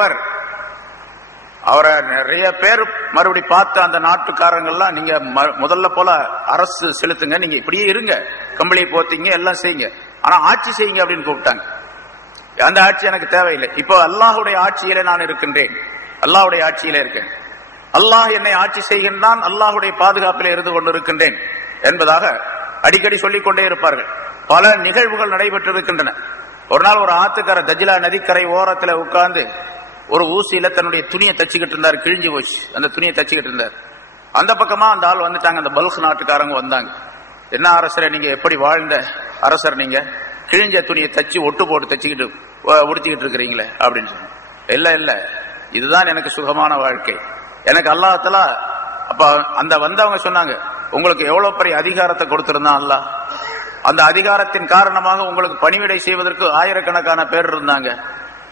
அவரை நிறைய பேர் மறுபடி பார்த்து, அந்த நாட்டுக்காரங்கள்லாம், நீங்க முதல்ல போல அரசு செலுத்துங்க, நீங்க இப்படியே இருங்க, கம்பளியை போத்தீங்க, எல்லாம் செய்யுங்க, ஆனா ஆட்சி செய்யுங்க அப்படின்னு கூப்பிட்டாங்க. அந்த ஆட்சி எனக்கு தேவையில்லை, இப்போ அல்லாஹுடைய ஆட்சியிலே நான் இருக்கின்றேன், அல்லாஹுடைய ஆட்சியிலே இருக்கேன், அல்லாஹ் என்னை ஆட்சி செய்கின்றான், அல்லாஹுடைய பாதுகாப்பிலே இருந்து கொண்டிருக்கின்றேன் என்பதாக அடிக்கடி சொல்லிக் கொண்டே இருப்பார்கள். பல நிகழ்வுகள் நடைபெற்றிருக்கின்றன. ஒரு நாள் ஒரு ஆத்துக்கரை, தஜ்லா நதிக்கரை ஓரத்தில் உட்கார்ந்து ஒரு ஊசியில தன்னுடைய துணியை தச்சுக்கிட்டு இருந்தார். கிழிஞ்சு போச்சு, அந்த துணியை தச்சுக்கிட்டு இருந்தார். அந்த பக்கமா அந்த ஆள் வந்துட்டாங்க, அந்த பல்க் நாட்டுக்காரங்க வந்தாங்க. என்ன அரசரை, நீங்க எப்படி வாழ்ந்த அரசர், நீங்க கிழிஞ்ச துணியை தச்சு ஒட்டு போட்டு தச்சுக்கிட்டு உடுத்திக்கிட்டு இருக்கிறீங்களே அப்படின்னு சொன்னாங்க. இல்ல, இதுதான் எனக்கு சுகமான வாழ்க்கை, எனக்கு அல்லாஹ் தஆலா. அப்ப அந்த வந்தவங்க சொன்னாங்க, உங்களுக்கு எவ்வளவு பெரிய அதிகாரத்தை கொடுத்திருந்தான் அல்லாஹ், அந்த அதிகாரத்தின் காரணமாக உங்களுக்கு பணிவிடை செய்வதற்கு ஆயிரக்கணக்கான பேர் இருந்தாங்க,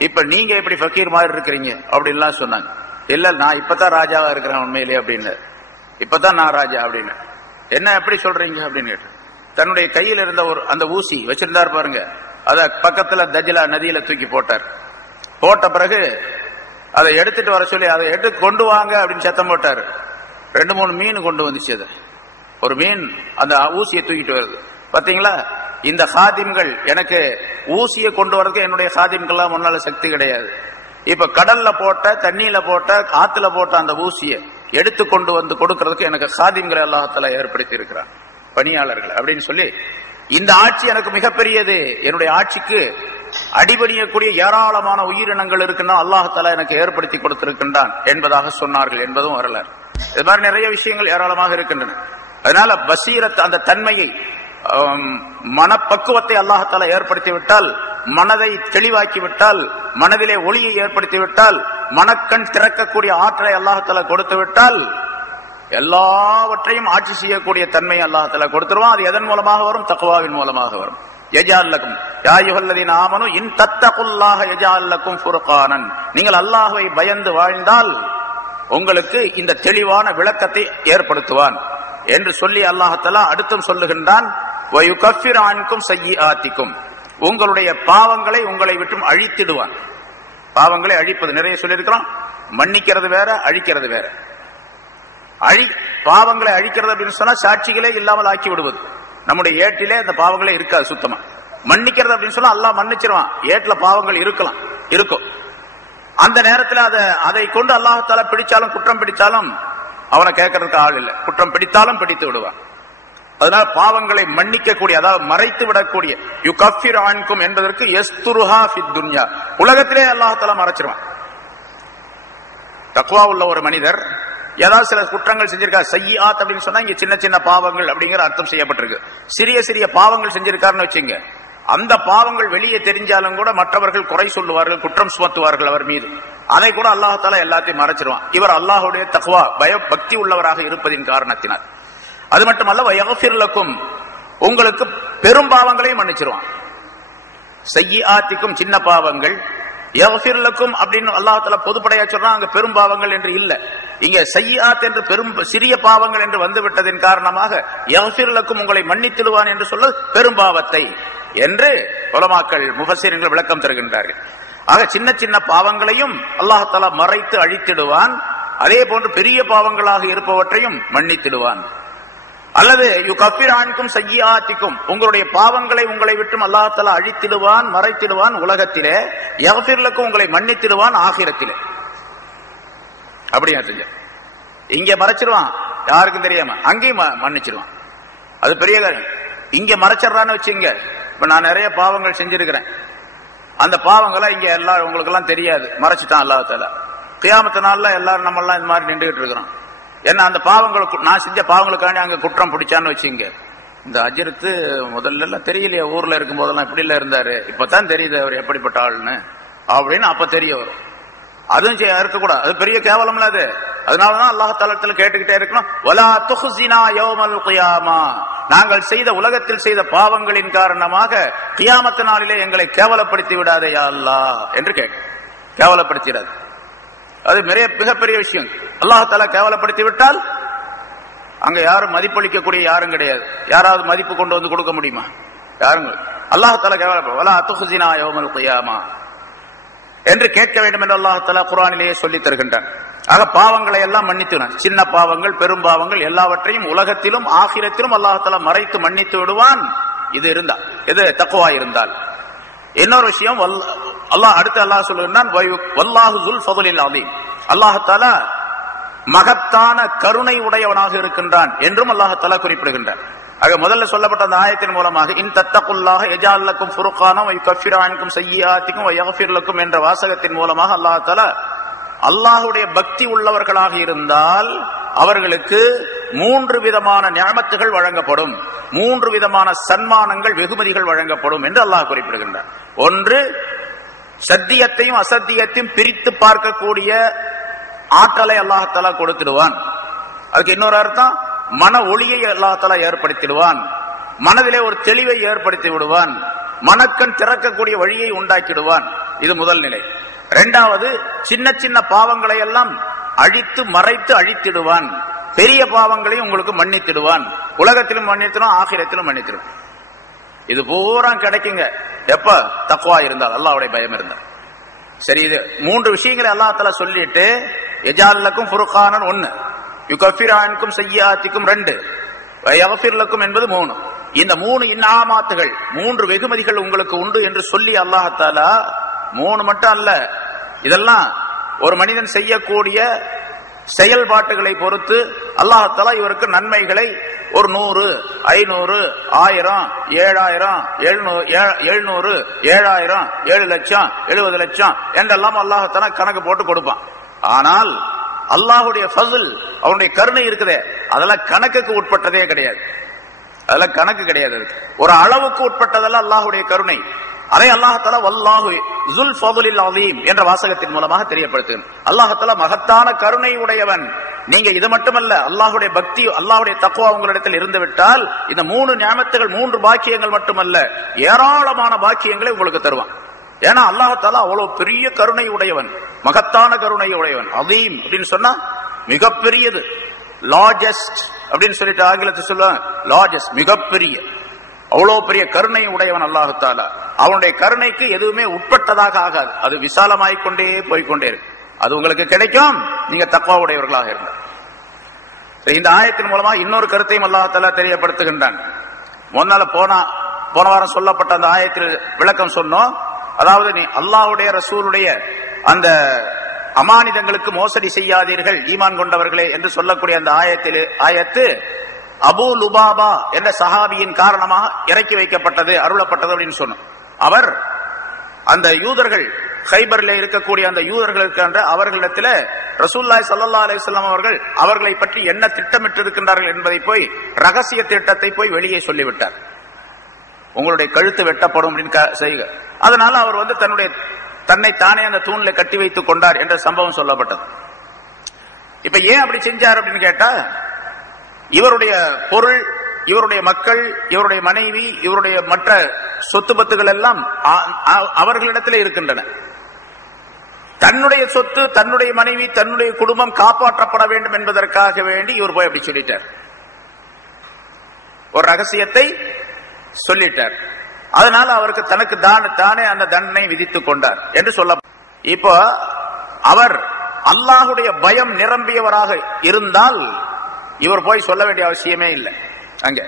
இப்ப நீங்க எப்படி ஃபக்கீர் மாதிரி இருக்கிறீங்க அப்படின்லாம் சொன்னாங்க. இல்ல நான் இப்பதான் ராஜாவா இருக்கிறேன் உண்மையிலே அப்படின்னு, இப்பதான் நான் ராஜா அப்படின்னு. என்ன எப்படி சொல்றீங்க அப்படின்னு கேட்டு தன்னுடைய கையில் இருந்த ஒரு அந்த ஊசி வச்சிருந்தார் பாருங்க, அத பக்கத்துல தஜ்லா நதியில தூக்கி போட்டார். போட்ட பிறகு அதை எடுத்துட்டு வர சொல்லி அதை எடுத்து கொண்டு வாங்க அப்படின்னு சத்தம் போட்டார். 2-3 மீன் கொண்டு வந்துச்சு. அது ஒரு மீன் அந்த ஊசியை தூக்கிட்டு வருது. பாத்தீங்களா, இந்த ஹாதிம்கள் எனக்கு ஊசியை கொண்டு வரதுக்கு என்னுடைய ஹாதிம்கள்லாம் முன்னால சக்தி கிடையாது. இப்ப கடல்ல போட்ட தண்ணியில போட்ட ஆத்துல போட்ட அந்த ஊசியை எடுத்து கொண்டு வந்து கொடுக்கறதுக்கு எனக்கு ஹாதிம்களை அல்லாஹ் தஆலா ஏற்படுத்தி இருக்கிறான், பணியாளர்கள் அப்படின்னு சொல்லி, இந்த ஆட்சி எனக்கு மிகப்பெரியது, என்னுடைய ஆட்சிக்கு அடிபணியக்கூடிய ஏராளமான உயிரினங்கள் இருக்குன்னா அல்லாஹ் தஆலா எனக்கு ஏற்படுத்தி கொடுத்திருக்கின்றான் என்பதாக சொன்னார்கள் என்பதும் வரலாறு. இது மாதிரி நிறைய விஷயங்கள் ஏராளமாக இருக்கின்றன. அதனால பசீரத் அந்த தன்மையை மனப்பக்குவத்தை அல்லாஹ் தஆலா ஏற்படுத்தி விட்டால், மனதை தெளிவாக்கி விட்டால், மனதிலே ஒளியை ஏற்படுத்தி விட்டால், மனக்கண் திறக்கக்கூடிய ஆற்றலை அல்லாஹ் தஆலா கொடுத்து விட்டால் எல்லாவற்றையும் ஆட்சி செய்யக்கூடிய தன்மை அல்லாஹ் தஆலா கொடுத்துருவான். அது எதன் மூலமாக வரும்? தக்வாவின் மூலமாக வரும். யஜால் லக்கும் யா அய்யுஹல்லதீன ஆமனு இன் தத்தகுல்லாஹ யஜால் லக்கும் ஃபுர்கானன், நீங்கள் அல்லாஹ்வை பயந்து வாழ்ந்தால் உங்களுக்கு இந்த தெளிவான விளக்கத்தை ஏற்படுத்துவான் என்று சொல்லி அல்லாஹ் தஆலா அடுத்தும் சொல்லுகின்றான், வயுகஃபிரு அன்கும் சய்யிஆத்திக்கும், உங்களுடைய பாவங்களை உங்களை விட்டும் அழித்திடுவான். பாவங்களை அழிப்பது நிறைய சொல்லியிருக்கிறோம். மன்னிக்கிறது வேற, அழிக்கிறது வேற. பாவங்களை அழிக்கிறது அப்படின்னு சொன்னா சாட்சிகளே இல்லாமல் ஆக்கி விடுவது. நம்முடைய ஏட்டிலே அந்த பாவங்களே இருக்காது சுத்தமா. மன்னிக்கிறது அப்படின்னு சொன்னா அல்லாஹ் மன்னிச்சிருவான், ஏட்டுல பாவங்கள் இருக்கும். அந்த நேரத்தில் அதை கொண்டு அல்லாஹ் தஆலா பிடிச்சாலும் குற்றம் பிடிச்சாலும் அவனை கேட்கறதுக்கு ஆள் இல்லை, குற்றம் பிடித்தாலும் பிடித்து விடுவான். அதனால பாவங்களை மன்னிக்கக்கூடிய, அதாவது மறைத்து விடக்கூடிய, யுகஃபிரு அன்கும் என்பதற்கு யஸ்துருஹா ஃபித் துன்யா, உலகத்திலே அல்லாஹ் தஆலா மறைச்சிருவான். தக்வா உள்ள ஒரு மனிதர் ஏதாவது சில குற்றங்கள் செஞ்சிருக்காரு, சய்யிஆத் அப்படின்னு சொன்னா இங்க சின்ன சின்ன பாவங்கள் அப்படிங்கிற அர்த்தம் செய்யப்பட்டிருக்கு. சிறிய சிறிய பாவங்கள் செஞ்சிருக்காருன்னு வச்சுங்க, அந்த பாவங்கள் வெளியே தெரிஞ்சாலும் கூட மற்றவர்கள் குறை சொல்லுவார்கள், குற்றம் சுமத்துவார்கள் அவர் மீது. அதை கூட அல்லாஹ் தஆலா எல்லாத்தையும் மறைச்சிருவான். இவர் அல்லாஹ்வுடைய தக்வா பக்தி உள்ளவராக இருப்பதின் காரணத்தினால். அது மட்டுமல்ல, வயஃபிர் லக்கும், உங்களுக்கு பெரும் பாவங்களையும் மன்னிச்சிருவான். சய்யிஆத்திக்கும் சின்ன பாவங்கள், யஃபிர் லக்கும் அப்படின்னு அல்லாஹ் தஆலா பொதுப்படையா சொல்றான். அங்க பெரும் பாவங்கள் என்று இல்ல, இங்க சய்யிஆத் என்று சிறிய பாவங்கள் என்று வந்துவிட்டதின் காரணமாக யஃபிர் லக்கும் உங்களை மன்னித்திடுவான் என்று சொல்ல பெரும் பாவத்தை என்று உலமாக்கள் முஃபஸ்ஸிரீன்கள் விளக்கம் தருகின்றார்கள். ஆக சின்ன சின்ன பாவங்களையும் அல்லாஹ் தஆலா மறைத்து அழித்திடுவான். அதே போன்று பெரிய பாவங்களாக இருப்பவற்றையும் மன்னித்திடுவான். அல்லது யுகஃபிரு அன்கும் சய்யிஆத்திக்கும், உங்களுடைய பாவங்களை உங்களை விட்டும் அல்லாஹ் தஆலா அழித்திடுவான், மறைத்திடுவான் உலகத்திலே. யஃபிர் லக்கும் உங்களை மன்னித்திடுவான் ஆகிரத்திலே. அப்படியா செஞ்ச இங்க மறைச்சிருவான், யாருக்கும் தெரியாம, அங்கேயும் மன்னிச்சிருவான். அது பெரிய காரியம். இங்க மறைச்சிடறான்னு வச்சுங்க, இப்ப நான் நிறைய பாவங்கள் செஞ்சிருக்கிறேன், அந்த பாவங்களை இங்க எல்லாரும் உங்களுக்கு எல்லாம் தெரியாது, மறைச்சிட்டான் அல்லாஹ் தஆலா. கியாமத் நாள்ல எல்லாரும் நம்ம எல்லாம் இந்த மாதிரி நின்றுகிட்டு இருக்கிறோம். ஏன்னா அந்த பாவங்களுக்கு, நான் செஞ்ச பாவங்களுக்காண்டி அங்க குற்றம் பிடிச்சான்னு வச்சுங்க, இந்த அஜ்ரத்து முதல்ல எல்லாம் தெரியலையே, ஊர்ல இருக்கும் போதெல்லாம் இப்படி இல்ல இருந்தாரு, இப்பதான் தெரியுது அவர் எப்படிப்பட்ட ஆளுன்னு அப்படின்னு அப்ப தெரிய வரும். அதுவும் இருக்கக்கூடாது, அது பெரிய கேவலம்ல அது. அதனாலதான் அல்லாஹ் தஆலா கேட்டுக்கிட்டே இருக்கணும், வலா துஹ்ஸினா யௌமல் கியாமா, நாங்கள் செய்த உலகத்தில் செய்த பாவங்களின் காரணமாக கியாமத் நாளிலே எங்களை கேவலப்படுத்தி விடாதே யா அல்லாஹ் என்று கேட்க. கேவலப்படுத்திடாது, அது மிகப்பெரிய விஷயம். அல்லாஹ் தஆலா கேவலப்படுத்தி விட்டால் அங்க யாரும் மதிப்பளிக்கக்கூடிய யாரும் கிடையாது. யாராவது மதிப்பு கொண்டு வந்து கொடுக்க முடியுமா? யாருங்க? அல்லாஹ் தஆலா கேவலப்பட வலா துஹ்ஸினா யௌமல் கியாமா என்று கேட்க வேண்டும் என்று அல்லாஹ் தஆலா குர்ஆனிலேயே சொல்லி தருகின்றான். ஆக பாவங்களை எல்லாம் மன்னித்துனான், சின்ன பாவங்கள் பெரும் பாவங்கள் எல்லாவற்றையும் உலகத்திலும் ஆகிரத்திலும் அல்லாஹ் தஆலா மறைத்து மன்னித்து விடுவான். இது இருந்தால், இது தக்வா இருந்தால். இன்னொரு விஷயம், அல்லாஹ் அடுத்து அல்லாஹ் சொல்லுகிறான், வல்லாஹு ஸுல் ஃபதுலில் அஸீம், அல்லாஹ் தஆலா மகத்தான கருணை உடையவனாக இருக்கின்றான் என்றும் அல்லாஹ் தஆலா குறிப்பிடுகின்றான். ஆக முதல்ல சொல்லப்பட்ட அந்த ஆயத்தின் மூலமாக இன் தத்தகுல்லாஹ யஜால் லக்கும் ஃபுர்கானா வ யுகஃபிரு அன்கும் சய்யிஆத்திக்கும் வ யஃபிர் லக்கும் என்ற வாசகத்தின் மூலமாக அல்லாஹ் தஆலா அல்லாஹ்வுடைய பக்தி உள்ளவர்களாக இருந்தால் அவர்களுக்கு 3 விதமான நிஅமத்துகள் வழங்கப்படும், 3 விதமான சன்மானங்கள் வெகுமதிகள் வழங்கப்படும் என்று அல்லாஹ் குறிப்பிடுகின்றார். ஒன்று, சத்தியத்தையும் அசத்தியத்தையும் பிரித்து பார்க்கக்கூடிய ஆற்றலை அல்லாஹ் தஆலா கொடுத்துடுவான். அதுக்கு இன்னொரு அர்த்தம், மன ஒளியை அல்லாஹ் தஆலா ஏற்படுத்திடுவான், மனதிலே ஒரு தெளிவை ஏற்படுத்தி விடுவான், மனக்கண் திறக்கக்கூடிய வழியை உண்டாக்கிடுவான் இது முதல் நிலை. இரண்டாவது, சின்ன சின்ன பாவங்களை எல்லாம் அழித்து மறைத்து அழித்திடுவான். பெரிய பாவங்களையும் உங்களுக்கு மன்னித்திடுவான். உலகத்திலும் மன்னித்திடும், ஆகிரத்திலும் மன்னித்திடும். இது பூரா கிடைக்குங்க எப்ப தக்வா இருந்தால், அல்லாஹ்வுடைய பயம் இருந்தால். சரி, இது மூன்று விஷயங்களை அல்லாஹ் தஆலா சொல்லிட்டு யஜாலக்கும் ஃபுர்கானன் 1, யுகஃபிர் அன்கும் சய்யாத்திக்கும் 2, வயஃபிர் லக்கும் என்பது 3. இந்த 3 இன்னாமாத்துகள், 3 வெகுமதிகள் உங்களுக்கு உண்டு என்று சொல்லி அல்லாஹ் தஆலா 3 மட்டும் அல்ல, இதெல்லாம் ஒரு மனிதன் செய்யக்கூடிய செயல்பாட்டுகளை பொறுத்து அல்லாஹ் தஆலா இவருக்கு நன்மைகளை ஒரு 100, 500, 1000, 7000, 700, 7000, 7 லட்சம், 70 லட்சம் என்றெல்லாம் அல்லாஹ் தஆலா கணக்கு போட்டு கொடுப்பான். ஆனால் அல்லாஹ்வுடைய ஃபஸ்ல், அவனுடைய கருணை இருக்குதே, அதெல்லாம் கணக்குக்கு உட்பட்டதே கிடையாது. அதெல்லாம் கணக்கு கிடையாது. ஒரு அளவுக்கு உட்பட்டதெல்லாம் அல்லாஹ்வுடைய கருணை. அதை அல்லாஹ் தஆலா வல்லாஹு ஸுல் ஃபதுலில் அஸீம் என்ற வாசகத்தின் மூலமாக தெரியப்படுத்துகிறான். அல்லாஹ் தஆலா மகத்தான கருணை உடையவன். நீங்க இது மட்டுமல்ல, அல்லாஹ்வுடைய பக்தி, அல்லாஹ்வுடைய தக்வா உங்களிடத்தில் இருந்து விட்டால் இந்த 3 நியமத்துகள், 3 பாக்கியங்கள் மட்டுமல்ல, ஏராளமான பாக்கியங்களை உங்களுக்கு தருவான். ஏன்னா அல்லாஹ் தஆலா அவ்வளவு பெரிய கருணை உடையவன், மகத்தான கருணை உடையவன். அஸீம் அப்படின்னு சொன்னா மிகப்பெரியது, லார்ஜஸ்ட் அப்படின்னு சொல்லிட்டு ஆங்கிலத்தில் சொல்லுவாங்க, லார்ஜஸ்ட், மிகப்பெரிய, அவ்வளவு பெரிய கருணை உடையவன் அல்லாஹ் தஆலா. அவனுடைய கருணைக்கு எதுவுமே உட்பட்டதாக ஆகாது, அது விசாலமாய்க்கொண்டே போய்கொண்டே இருக்கு. அது உங்களுக்கு கிடைக்கும் நீங்க தக்வா உடையவர்களாக இருந்தால். இந்த ஆயத்தின் மூலமா இன்னொரு கருத்தையும் அல்லாஹ் தஆலா தெரியப்படுத்துகின்றான். போன வாரம் சொல்லப்பட்ட அந்த ஆயத்தில் விளக்கம் சொன்னோம். அதாவது நீ அல்லாஹ்வுடைய ரசூலுடைய அந்த அமானிதங்களுக்கு மோசடி செய்யாதீர்கள் ஈமான் கொண்டவர்களே என்று சொல்லக்கூடிய அந்த ஆயத்து அபூ லுபாபா என்ற சஹாபியின் காரணமாக இறக்கி வைக்கப்பட்டது, அருளப்பட்டது அப்படின்னு சொன்னோம். அவர் அந்த யூதர்கள், கைபரில் இருக்கக்கூடிய அந்த யூதர்கள் இருக்கின்ற அவர்களிடத்தில் ரசூலுல்லாஹி ஸல்லல்லாஹு அலைஹி வஸல்லம் அவர்கள் அவர்களை பற்றி என்ன திட்டமிட்டு இருக்கின்றார்கள் என்பதை போய், ரகசிய திட்டத்தை போய் வெளியே சொல்லிவிட்டார். உங்களுடைய கழுத்து வெட்டப்படும் அப்படின்னு செய்க. அதனால அவர் தன்னை தானே அந்த தூண்ல கட்டி வைத்துக் கொண்டார் என்ற சம்பவம் சொல்லப்பட்டது. இப்ப ஏன் அப்படி செஞ்சார் அப்படின்னு கேட்டா, இவருடைய பொருள், இவருடைய மக்கள், இவருடைய மனைவி, இவருடைய மற்ற சொத்து பத்துகள் எல்லாம் அவர்களிடத்தில் இருக்கின்றன. தன்னுடைய சொத்து, தன்னுடைய மனைவி, தன்னுடைய குடும்பம் காப்பாற்றப்பட வேண்டும் என்பதற்காக வேண்டி இவர் போய் அப்படி சொல்லிட்டார், ஒரு ரகசியத்தை சொல்லிட்டார். அதனால அவருக்கு தனக்கு தானே அந்த தண்டனை விதித்துக் கொண்டார் என்று சொல்ல. இப்போ அவர் அல்லாஹ்வுடைய பயம் நிரம்பியவராக இருந்தால் இவர் போய் சொல்ல வேண்டிய அவசியமே இல்லை அங்க.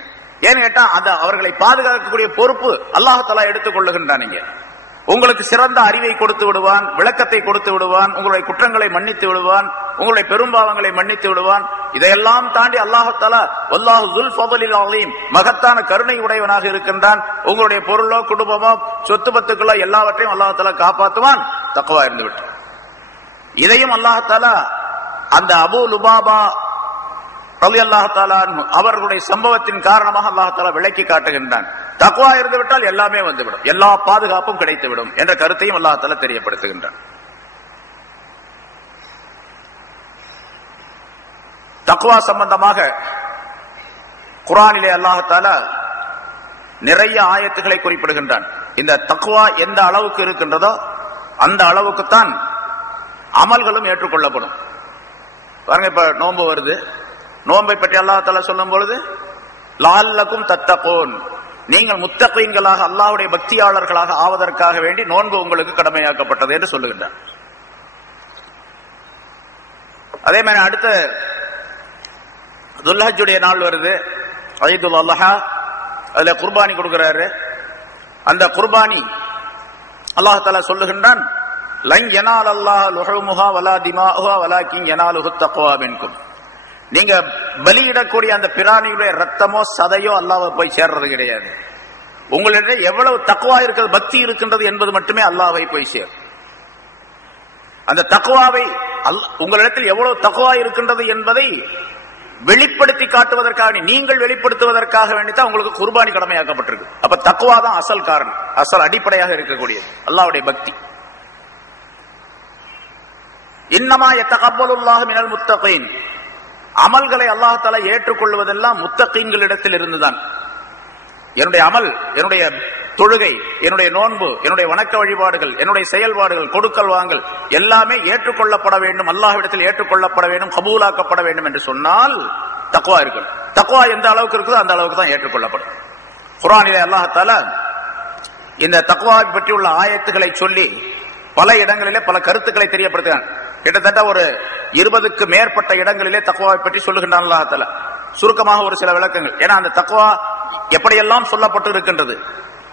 ஏன்னு கேட்டா அவர்களை பாதுகாக்கக்கூடிய பொறுப்பு அல்லாஹ் தஆலா எடுத்துக் கொள்ளுகின்றான். உங்களுக்கு சிறந்த அறிவை கொடுத்து விடுவான், விளக்கத்தை கொடுத்து விடுவான், உங்களுடைய குற்றங்களை மன்னித்து விடுவான், உங்களுடைய பெரும்பாவங்களை மன்னித்து விடுவான். இதையெல்லாம் தாண்டி அல்லாஹ் தஆலா வல்லாஹு ஸுல் ஃபதுலில் அஸீம், மகத்தான கருணை உடையவனாக இருக்கின்றான். உங்களுடைய பொருளோ குடும்பமோ சொத்து பத்துக்களோ எல்லாவற்றையும் அல்லாஹ் தஆலா காப்பாற்றுவான், தக்வா இருந்து விட்டு. இதையும் அல்லாஹ் தஆலா அந்த அபூ லுபாபா ரலியல்லாஹு தஆலா அவர்களுடைய சம்பவத்தின் காரணமாக அல்லாஹ் தஆலா விளக்கி காட்டுகின்றான். தக்வா இருந்து விட்டால் எல்லாமே வந்துவிடும், எல்லா பாதுகாப்பும் கிடைத்துவிடும் என்ற கருத்தையும் அல்லாஹ் தஆலா தெரியப்படுத்துகின்றான். தக்வா சம்பந்தமாக குர்ஆனிலே அல்லாஹ் தஆலா நிறைய ஆயத்துக்களை குறிப்பிடுகின்றான். இந்த தக்வா எந்த அளவுக்கு இருக்கின்றதோ அந்த அளவுக்குத்தான் அமல்களும் ஏற்றுக்கொள்ளப்படும். பாருங்க, இப்ப நோன்பு வருது, நோன்பை பற்றி அல்லாஹ் தஆலா சொல்லும் பொழுது லஅல்லக்கும் தத்தகூன், நீங்கள் முத்தகீன்களாக, அல்லாஹ்வுடைய பக்தியாளர்களாக ஆவதற்காக வேண்டி நோன்பு உங்களுக்கு கடமையாக்கப்பட்டது என்று சொல்லுகின்றார். அதே மாதிரி அடுத்த துல்ஹஜ்ஜுடைய நாள் வருது, ஈதுல் அல்ஹா, அதுல குர்பானி கொடுக்கிறாரு. அந்த குர்பானி அல்லாஹ் தஆலா சொல்லுகின்றான், லன் யனாலல்லாஹு லுஹூமுஹா வலா திமாஉஹா வலாக்கின் யனாலுஹு தக்வா மின்கும். நீங்க பலியிடக்கூடிய அந்த பிராணியுடைய ரத்தமோ சதையோ அல்லாஹ்வை போய் சேர்றது கிடையாது. உங்களிடம் எவ்வளவு தக்வா இருக்கிறது, பக்தி இருக்கின்றது என்பது மட்டுமே அல்லாஹ்வை போய் சேரும். அந்த தக்வாவை உங்களிடத்தில் எவ்வளவு தக்வா இருக்கின்றது என்பதை வெளிப்படுத்தி காட்டுவதற்காக, நீங்கள் வெளிப்படுத்துவதற்காக வேண்டித்தான் உங்களுக்கு குர்பானி கடமையாக்கப்பட்டிருக்கு. அப்ப தக்வா தான் அசல் காரணம், அசல் அடிப்படையாக இருக்கக்கூடியது அல்லாஹ்வுடைய பக்தி. இன்னமா யதகப்பலுல்லாஹு மினல் முத்தகீன், அமல்களை அல்லாஹ் தஆலா ஏற்றுக்கொள்வதெல்லாம் முத்தகீன்களிடத்தில் இருந்துதான். என்னுடைய அமல், என்னுடைய தொழுகை, என்னுடைய நோன்பு, என்னுடைய வணக்க வழிபாடுகள், என்னுடைய செயல்பாடுகள், கொடுக்கல் வாங்கல் எல்லாமே ஏற்றுக்கொள்ளப்பட வேண்டும், அல்லாஹ்விடத்தில் ஏற்றுக்கொள்ளப்பட வேண்டும், கபூலாக்கப்பட வேண்டும் என்று சொன்னால் தக்வா இருக்கும். தக்வா எந்த அளவுக்கு இருக்குதோ அந்த அளவுக்கு தான் ஏற்றுக்கொள்ளப்படும். குர்ஆனிலே அல்லாஹ் தஆலா இந்த தக்வாவை பற்றியுள்ள ஆயத்துக்களை சொல்லி பல இடங்களிலே பல கருத்துக்களை தெரியப்படுத்துகிறான். கிட்டத்தட்ட ஒரு 20க்கு மேற்பட்ட இடங்களிலே தக்வாவை பற்றி சொல்லுகின்றான் அல்லாஹ் தஆலா. சுருக்கமாக ஒரு சில விளக்கங்கள். ஏன்னா அந்த தக்வா எப்படியெல்லாம் சொல்லப்பட்டு இருக்கின்றது,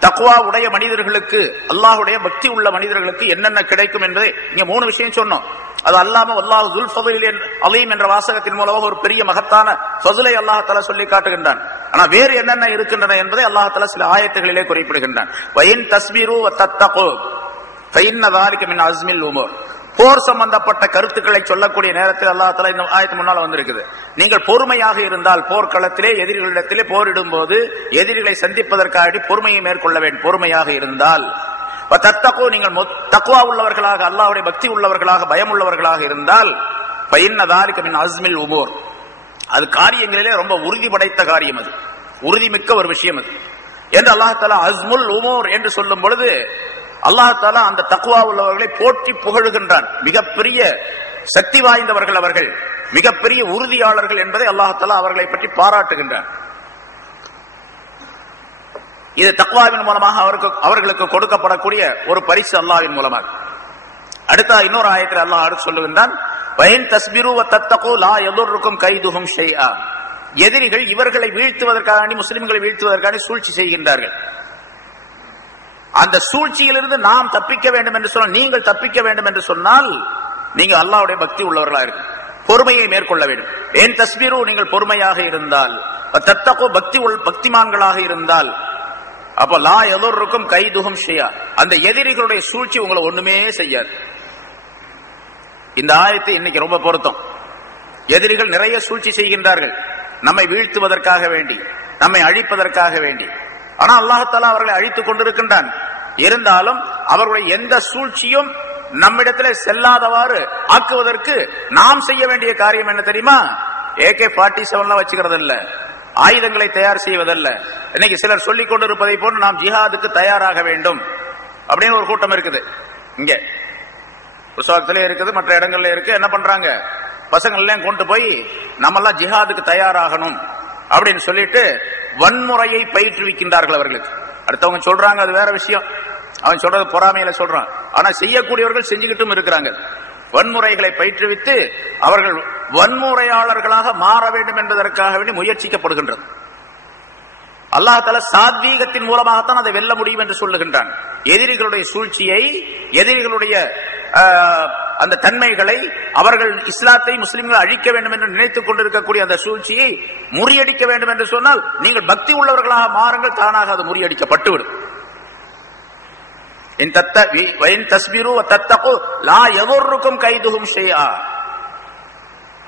தக்வா உடைய மனிதர்களுக்கு, அல்லாஹ்வுடைய பக்தி உள்ள மனிதர்களுக்கு என்னென்ன கிடைக்கும் என்று இங்க 3 விஷயம் சொன்னோம். அது அல்லாம அல்லாஹ் துல் ஃபதுல் அலீம் என்ற வாசகத்தின் மூலமாக ஒரு பெரிய மகத்தான ஃபதுலை அல்லாஹ் தஆலா சொல்லி காட்டுகின்றான். ஆனா வேறு என்னென்ன இருக்கின்றன என்பதை அல்லாஹ் தஆலா சில ஆயத்துகளிலே குறிப்பிடுகின்றான். வயின் தஸ்பிரு வ தத்தகு ஃபஇன்ன ذلك மின் அஸ்மில் உமூர். போர் சம்பந்தப்பட்ட கருத்துக்களை சொல்லக்கூடிய நேரத்தில் அல்லாஹ் தஆலா இந்த ஆயத்து முன்னால வந்திருக்குது. நீங்கள் பொறுமையாக இருந்தால், போர்க்களத்திலே எதிரிகளிடத்திலே போரிடும் போது எதிரிகளை சந்திப்பதற்காக பொறுமையை மேற்கொள்ள வேண்டும். பொறுமையாக இருந்தால் தத்தகு, நீங்கள் தக்வா உள்ளவர்களாக, அல்லாஹ்வுடைய பக்தி உள்ளவர்களாக, பயம் உள்ளவர்களாக இருந்தால் ஃபஇன்ன ذلك மின் அஸ்மில் உமூர். அது காரியங்களிலே ரொம்ப உறுதி படைத்த காரியம், அது உறுதிமிக்க ஒரு விஷயம் அது என்று அல்லாஹ் தஆலா அஸ்முல் உமூர் என்று சொல்லும் பொழுது அல்லாஹ் தஆலா அந்த தக்வா உள்ளவர்களை போற்றி புகழுகின்றான். மிகப்பெரிய சக்தி வாய்ந்தவர்கள் அவர்கள், மிகப்பெரிய உறுதியாளர்கள் என்பதை அல்லாஹ் தஆலா அவர்களை பற்றி பாராட்டுகின்றான். இது தக்வாவின் மூலமாக அவர்களுக்கு கொடுக்கப்படக்கூடிய ஒரு பரிசு அல்லாஹ்வின் மூலமாக. அடுத்த இன்னொரு ஆயத்தில் அல்லாஹ் அடுத்து சொல்லுகின்றான், வயின் தஸ்பிரு வ தத்தகு லா யதுர்ருக்கும் கைதுஹும் ஷைஆ. எதிரிகள் இவர்களை வீழ்த்துவதற்காக, முஸ்லிம்களை வீழ்த்துவதற்காக சூழ்ச்சி செய்கின்றார்கள். அந்த சூழ்ச்சியிலிருந்து நாம் தப்பிக்க வேண்டும் என்று சொன்னால், நீங்கள் தப்பிக்க வேண்டும் என்று சொன்னால் நீங்கள் அல்லாஹ்வுடைய பக்தி உள்ளவர்களாக இருக்கும், பொறுமையை மேற்கொள்ள வேண்டும். ஏன் தஸ்பிரு, நீங்கள் பொறுமையாக இருந்தால், தத்தகு பக்திமான்களாக இருந்தால், அப்ப லா யதுர்ருக்கும் கைதுஹும் ஷைஆ, அந்த எதிரிகளுடைய சூழ்ச்சி உங்களை ஒண்ணுமே செய்யாது. இந்த ஆயத்து இன்னைக்கு ரொம்ப பொருத்தம். எதிரிகள் நிறைய சூழ்ச்சி செய்கின்றார்கள், நம்மை வீழ்த்துவதற்காக வேண்டி, நம்மை அழிப்பதற்காக வேண்டி. ஆனா அல்லாஹ் தஆலா அவர்களை அழித்துக் கொண்டிருக்கின்றான். இருந்தாலும் அவர்களுடைய எந்த சூழ்ச்சியும் நம்மிடத்தில் செல்லாதவாறு ஆக்குவதற்கு நாம் செய்ய வேண்டிய காரியம் என்ன தெரியுமா? AK-47 வச்சுக்கிறது இல்ல, ஆயுதங்களை தயார் செய்வதல்ல. இன்னைக்கு சிலர் சொல்லிக் கொண்டிருப்பதை போன்று நாம் ஜிஹாதுக்கு தயாராக வேண்டும் அப்படின்னு ஒரு கூட்டம் இருக்குது. இங்க புத்தகத்திலே இருக்குது, மற்ற இடங்கள்ல இருக்கு. என்ன பண்றாங்க, பசங்களெல்லாம் கொண்டு போய் நம்மெல்லாம் ஜிஹாதுக்கு தயாராகணும் அப்படின்னு சொல்லிட்டு வன்முறையை பயிற்றுவிக்கின்றார்கள் அவர்களுக்கு. அடுத்தவங்க சொல்றாங்க, அது வேற விஷயம், அவன் சொல்றது பொறாமையில சொல்றான். ஆனா செய்யக்கூடியவர்கள் செஞ்சுக்கிட்டும் இருக்கிறாங்க. வன்முறைகளை பயிற்றுவித்து அவர்கள் வன்முறையாளர்களாக மாற வேண்டும் என்பதற்காக வேண்டி முயற்சிக்கப்படுகின்றது. அல்லாஹ் தஆலா சாத்வீகத்தின் மூலமாகத்தான் அதை வெல்ல முடியும் என்று சொல்லுகின்றான். எதிரிகளுடைய சூழ்ச்சியை, எதிரிகளுடைய அந்த தன்மைகளை, அவர்கள் இஸ்லாத்தை, முஸ்லிம்களை அழிக்க வேண்டும் என்று நினைத்துக் கொண்டிருக்கக்கூடிய அந்த சூழ்ச்சியை முறியடிக்க வேண்டும் என்று சொன்னால் நீங்கள் பக்தி உள்ளவர்களாக மாறுங்கள், தானாக அது முறியடிக்கப்பட்டுவிடும்.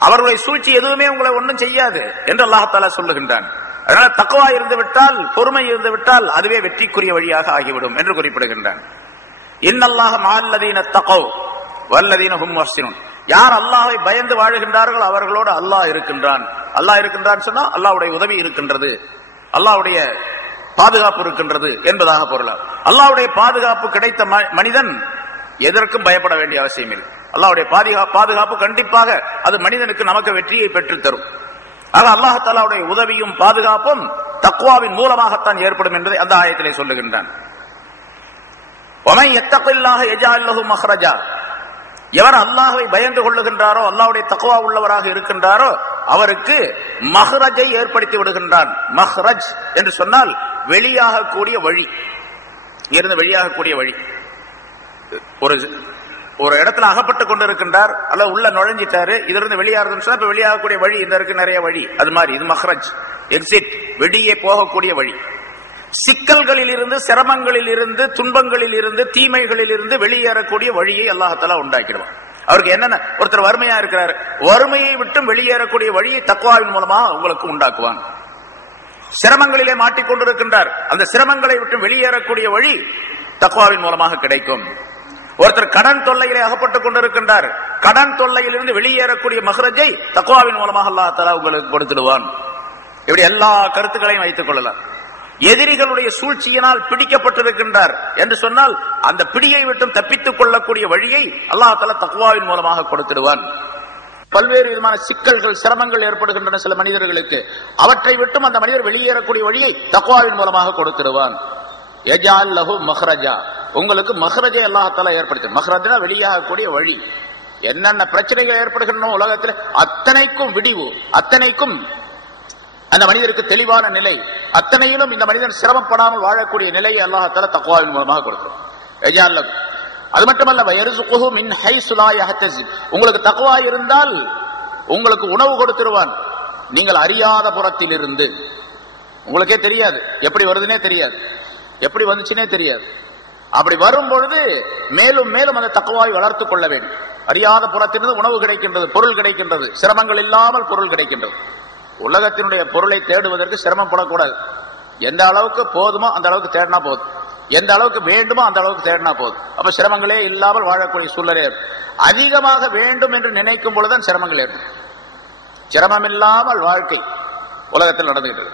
அவர்களுடைய சூழ்ச்சி எதுவுமே உங்களை ஒன்றும் செய்யாது என்று அல்லாஹ் தஆலா சொல்லுகின்றான். அதனால தக்வா இருந்து விட்டால், பொறுமை இருந்து விட்டால் அதுவே வெற்றிக்குரிய வழியாக ஆகிவிடும் என்று குறிப்பிடுகின்றான். இன்னல்லாஹ மஅல்லதீன தகவ் வல்லதீன ஹும் முஹ்ஸினூன். யார் அல்லாஹ்வை பயந்து வாழுகின்றார்களோ அவர்களோடு அல்லாஹ் இருக்கின்றான். அல்லாஹ் இருக்கின்றான் சொன்னா அல்லாஹ்வுடைய உதவி இருக்கின்றது, அல்லாஹ்வுடைய பாதுகாப்பு இருக்கின்றது என்பதாக பொருள். அல்லாஹ்வுடைய பாதுகாப்பு கிடைத்த மனிதன் எதற்கும் பயப்பட வேண்டிய அவசியம் இல்லை. அல்லாஹ்வுடைய பாதுகாப்பு கண்டிப்பாக அது மனிதனுக்கு நமக்கு வெற்றியை பெற்று தரும். ஆக அல்லாஹ் தஆலாவுடைய உதவியும் பாதுகாப்பும் தக்வாவின் மூலமாகத்தான் ஏற்படும் என்பதை அந்த ஆயத்திலே சொல்லுகின்றான். வமன் யத்தகில்லாஹ யஜஅல் லஹு மக்ரஜா. எவர் அல்லாஹ்வை பயந்து கொள்ளுகின்றாரோ, அல்லாஹ்வுடைய தக்வா உள்ளவராக இருக்கின்றாரோ அவருக்கு மஹ்ரஜை ஏற்படுத்தி விடுகின்றான். மஹ்ரஜ் என்று சொன்னால் வெளியாகக்கூடிய வழி, இருந்து வெளியாகக்கூடிய வழி. ஒரு இடத்துல அகப்பட்டுக் கொண்டிருக்கின்றார், அல்லது உள்ள நுழைஞ்சிட்டாரு, இதிலிருந்து வெளியாகிறதுன்னு சொன்னா இப்ப வெளியாகக்கூடிய வழி இந்த இருக்கு, நிறைய வழி. அது மாதிரி இது மஹ்ரஜ், எக்ஸிட், வெளியே போகக்கூடிய வழி. சிக்கல்களில் இருந்து, சிரமங்களில் இருந்து, துன்பங்களில் இருந்து, தீமைகளில் இருந்து வெளியேறக்கூடிய வழியை அல்லாஹ் தஆலா உண்டாக்கிடுவான். அவருக்கு என்னென்ன, ஒருத்தர் வறுமையா இருக்கிறார், வறுமையை விட்டு வெளியேறக்கூடிய வழியை தக்வாவின் மூலமாக உங்களுக்கு உண்டாக்குவான். சிரமங்களிலே மாட்டிக்கொண்டிருக்கின்றார், அந்த சிரமங்களை விட்டு வெளியேறக்கூடிய வழி தக்வாவின் மூலமாக கிடைக்கும். ஒருத்தர் கடன் தொல்லையிலே அகப்பட்டுக் கொண்டிருக்கின்றார், கடன் தொல்லையிலிருந்து வெளியேறக்கூடிய மஹ்ரஜை தக்வாவின் மூலமாக அல்லாஹ் தஆலா உங்களுக்கு கொடுத்துடுவான். இப்படி எல்லா கருத்துக்களையும் வைத்துக் கொள்ளலாம். எதிரிகளுடைய சூழ்ச்சியினால் பிடிக்கப்பட்டிருக்கின்றார் என்று சொன்னால் அந்த பிடியை விட்டும் தப்பித்துக் கொள்ளக்கூடிய வழியை அல்லாஹ் தஆலா தக்வாவின் மூலமாக கொடுத்திடுவான். பல்வேறு விதமான சிக்கல்கள் சிரமங்கள் ஏற்படுகின்றன சில மனிதர்களுக்கு, அவற்றை விட்டும் அந்த மனிதர் வெளியேறக்கூடிய வழியை தக்வாவின் மூலமாக கொடுத்திடுவான். யஜால் லஹு மஹ்ரஜா, உங்களுக்கு மஹ்ரஜை அல்லாஹ் தஆலா ஏற்படுத்தி, மஹ்ரஜ்னா வெளியாகக்கூடிய வழி. என்னென்ன பிரச்சனைகள் ஏற்படுகின்றன உலகத்தில் அத்தனைக்கும் விடிவு, அத்தனைக்கும் அந்த மனிதருக்கு தெளிவான நிலை, அத்தனையிலும் இந்த மனிதன் சிரமப்படாமல் வாழக்கூடிய நிலையை அல்லாஹ் தஆலா தக்வாவின் மூலமாக கொடுக்கிறார். யஜால் லஹு, அது மட்டுமல்ல வயர்சுகுஹு மின் ஹைஸு லா யஹ்தஸிப், உங்களுக்கு தக்வா இருந்தால் உங்களுக்கு உணவு கொடுத்துருவான் நீங்கள் அறியாத புறத்தில் இருந்து. உங்களுக்கே தெரியாது, எப்படி வருதுன்னே தெரியாது, எப்படி வந்துச்சுன்னே தெரியாது. அப்படி வரும் பொழுது மேலும் மேலும் அந்த தக்வாவை வளர்த்துக் கொள்ள வேண்டும். அறியாத புறத்திலிருந்து உணவு கிடைக்கின்றது, பொருள் கிடைக்கின்றது, சிரமங்கள் இல்லாமல் பொருள் கிடைக்கின்றது. உலகத்தினுடைய பொருளை தேடுவதற்கு சிரமப்படக்கூடாது. எந்த அளவுக்கு போதுமோ அந்த அளவுக்கு தேடினா போதும், எந்த அளவுக்கு வேண்டுமோ அந்த அளவுக்கு தேடினா போதும். அப்ப சிரமங்களே இல்லாமல் வாழக்கூடிய சூழ்நிலை. அதிகமாக வேண்டும் என்று நினைக்கும் பொழுதுதான் சிரமங்கள் ஏற்படும். சிரமம் இல்லாமல் வாழ்க்கை உலகத்தில் நடந்துகிட்டு.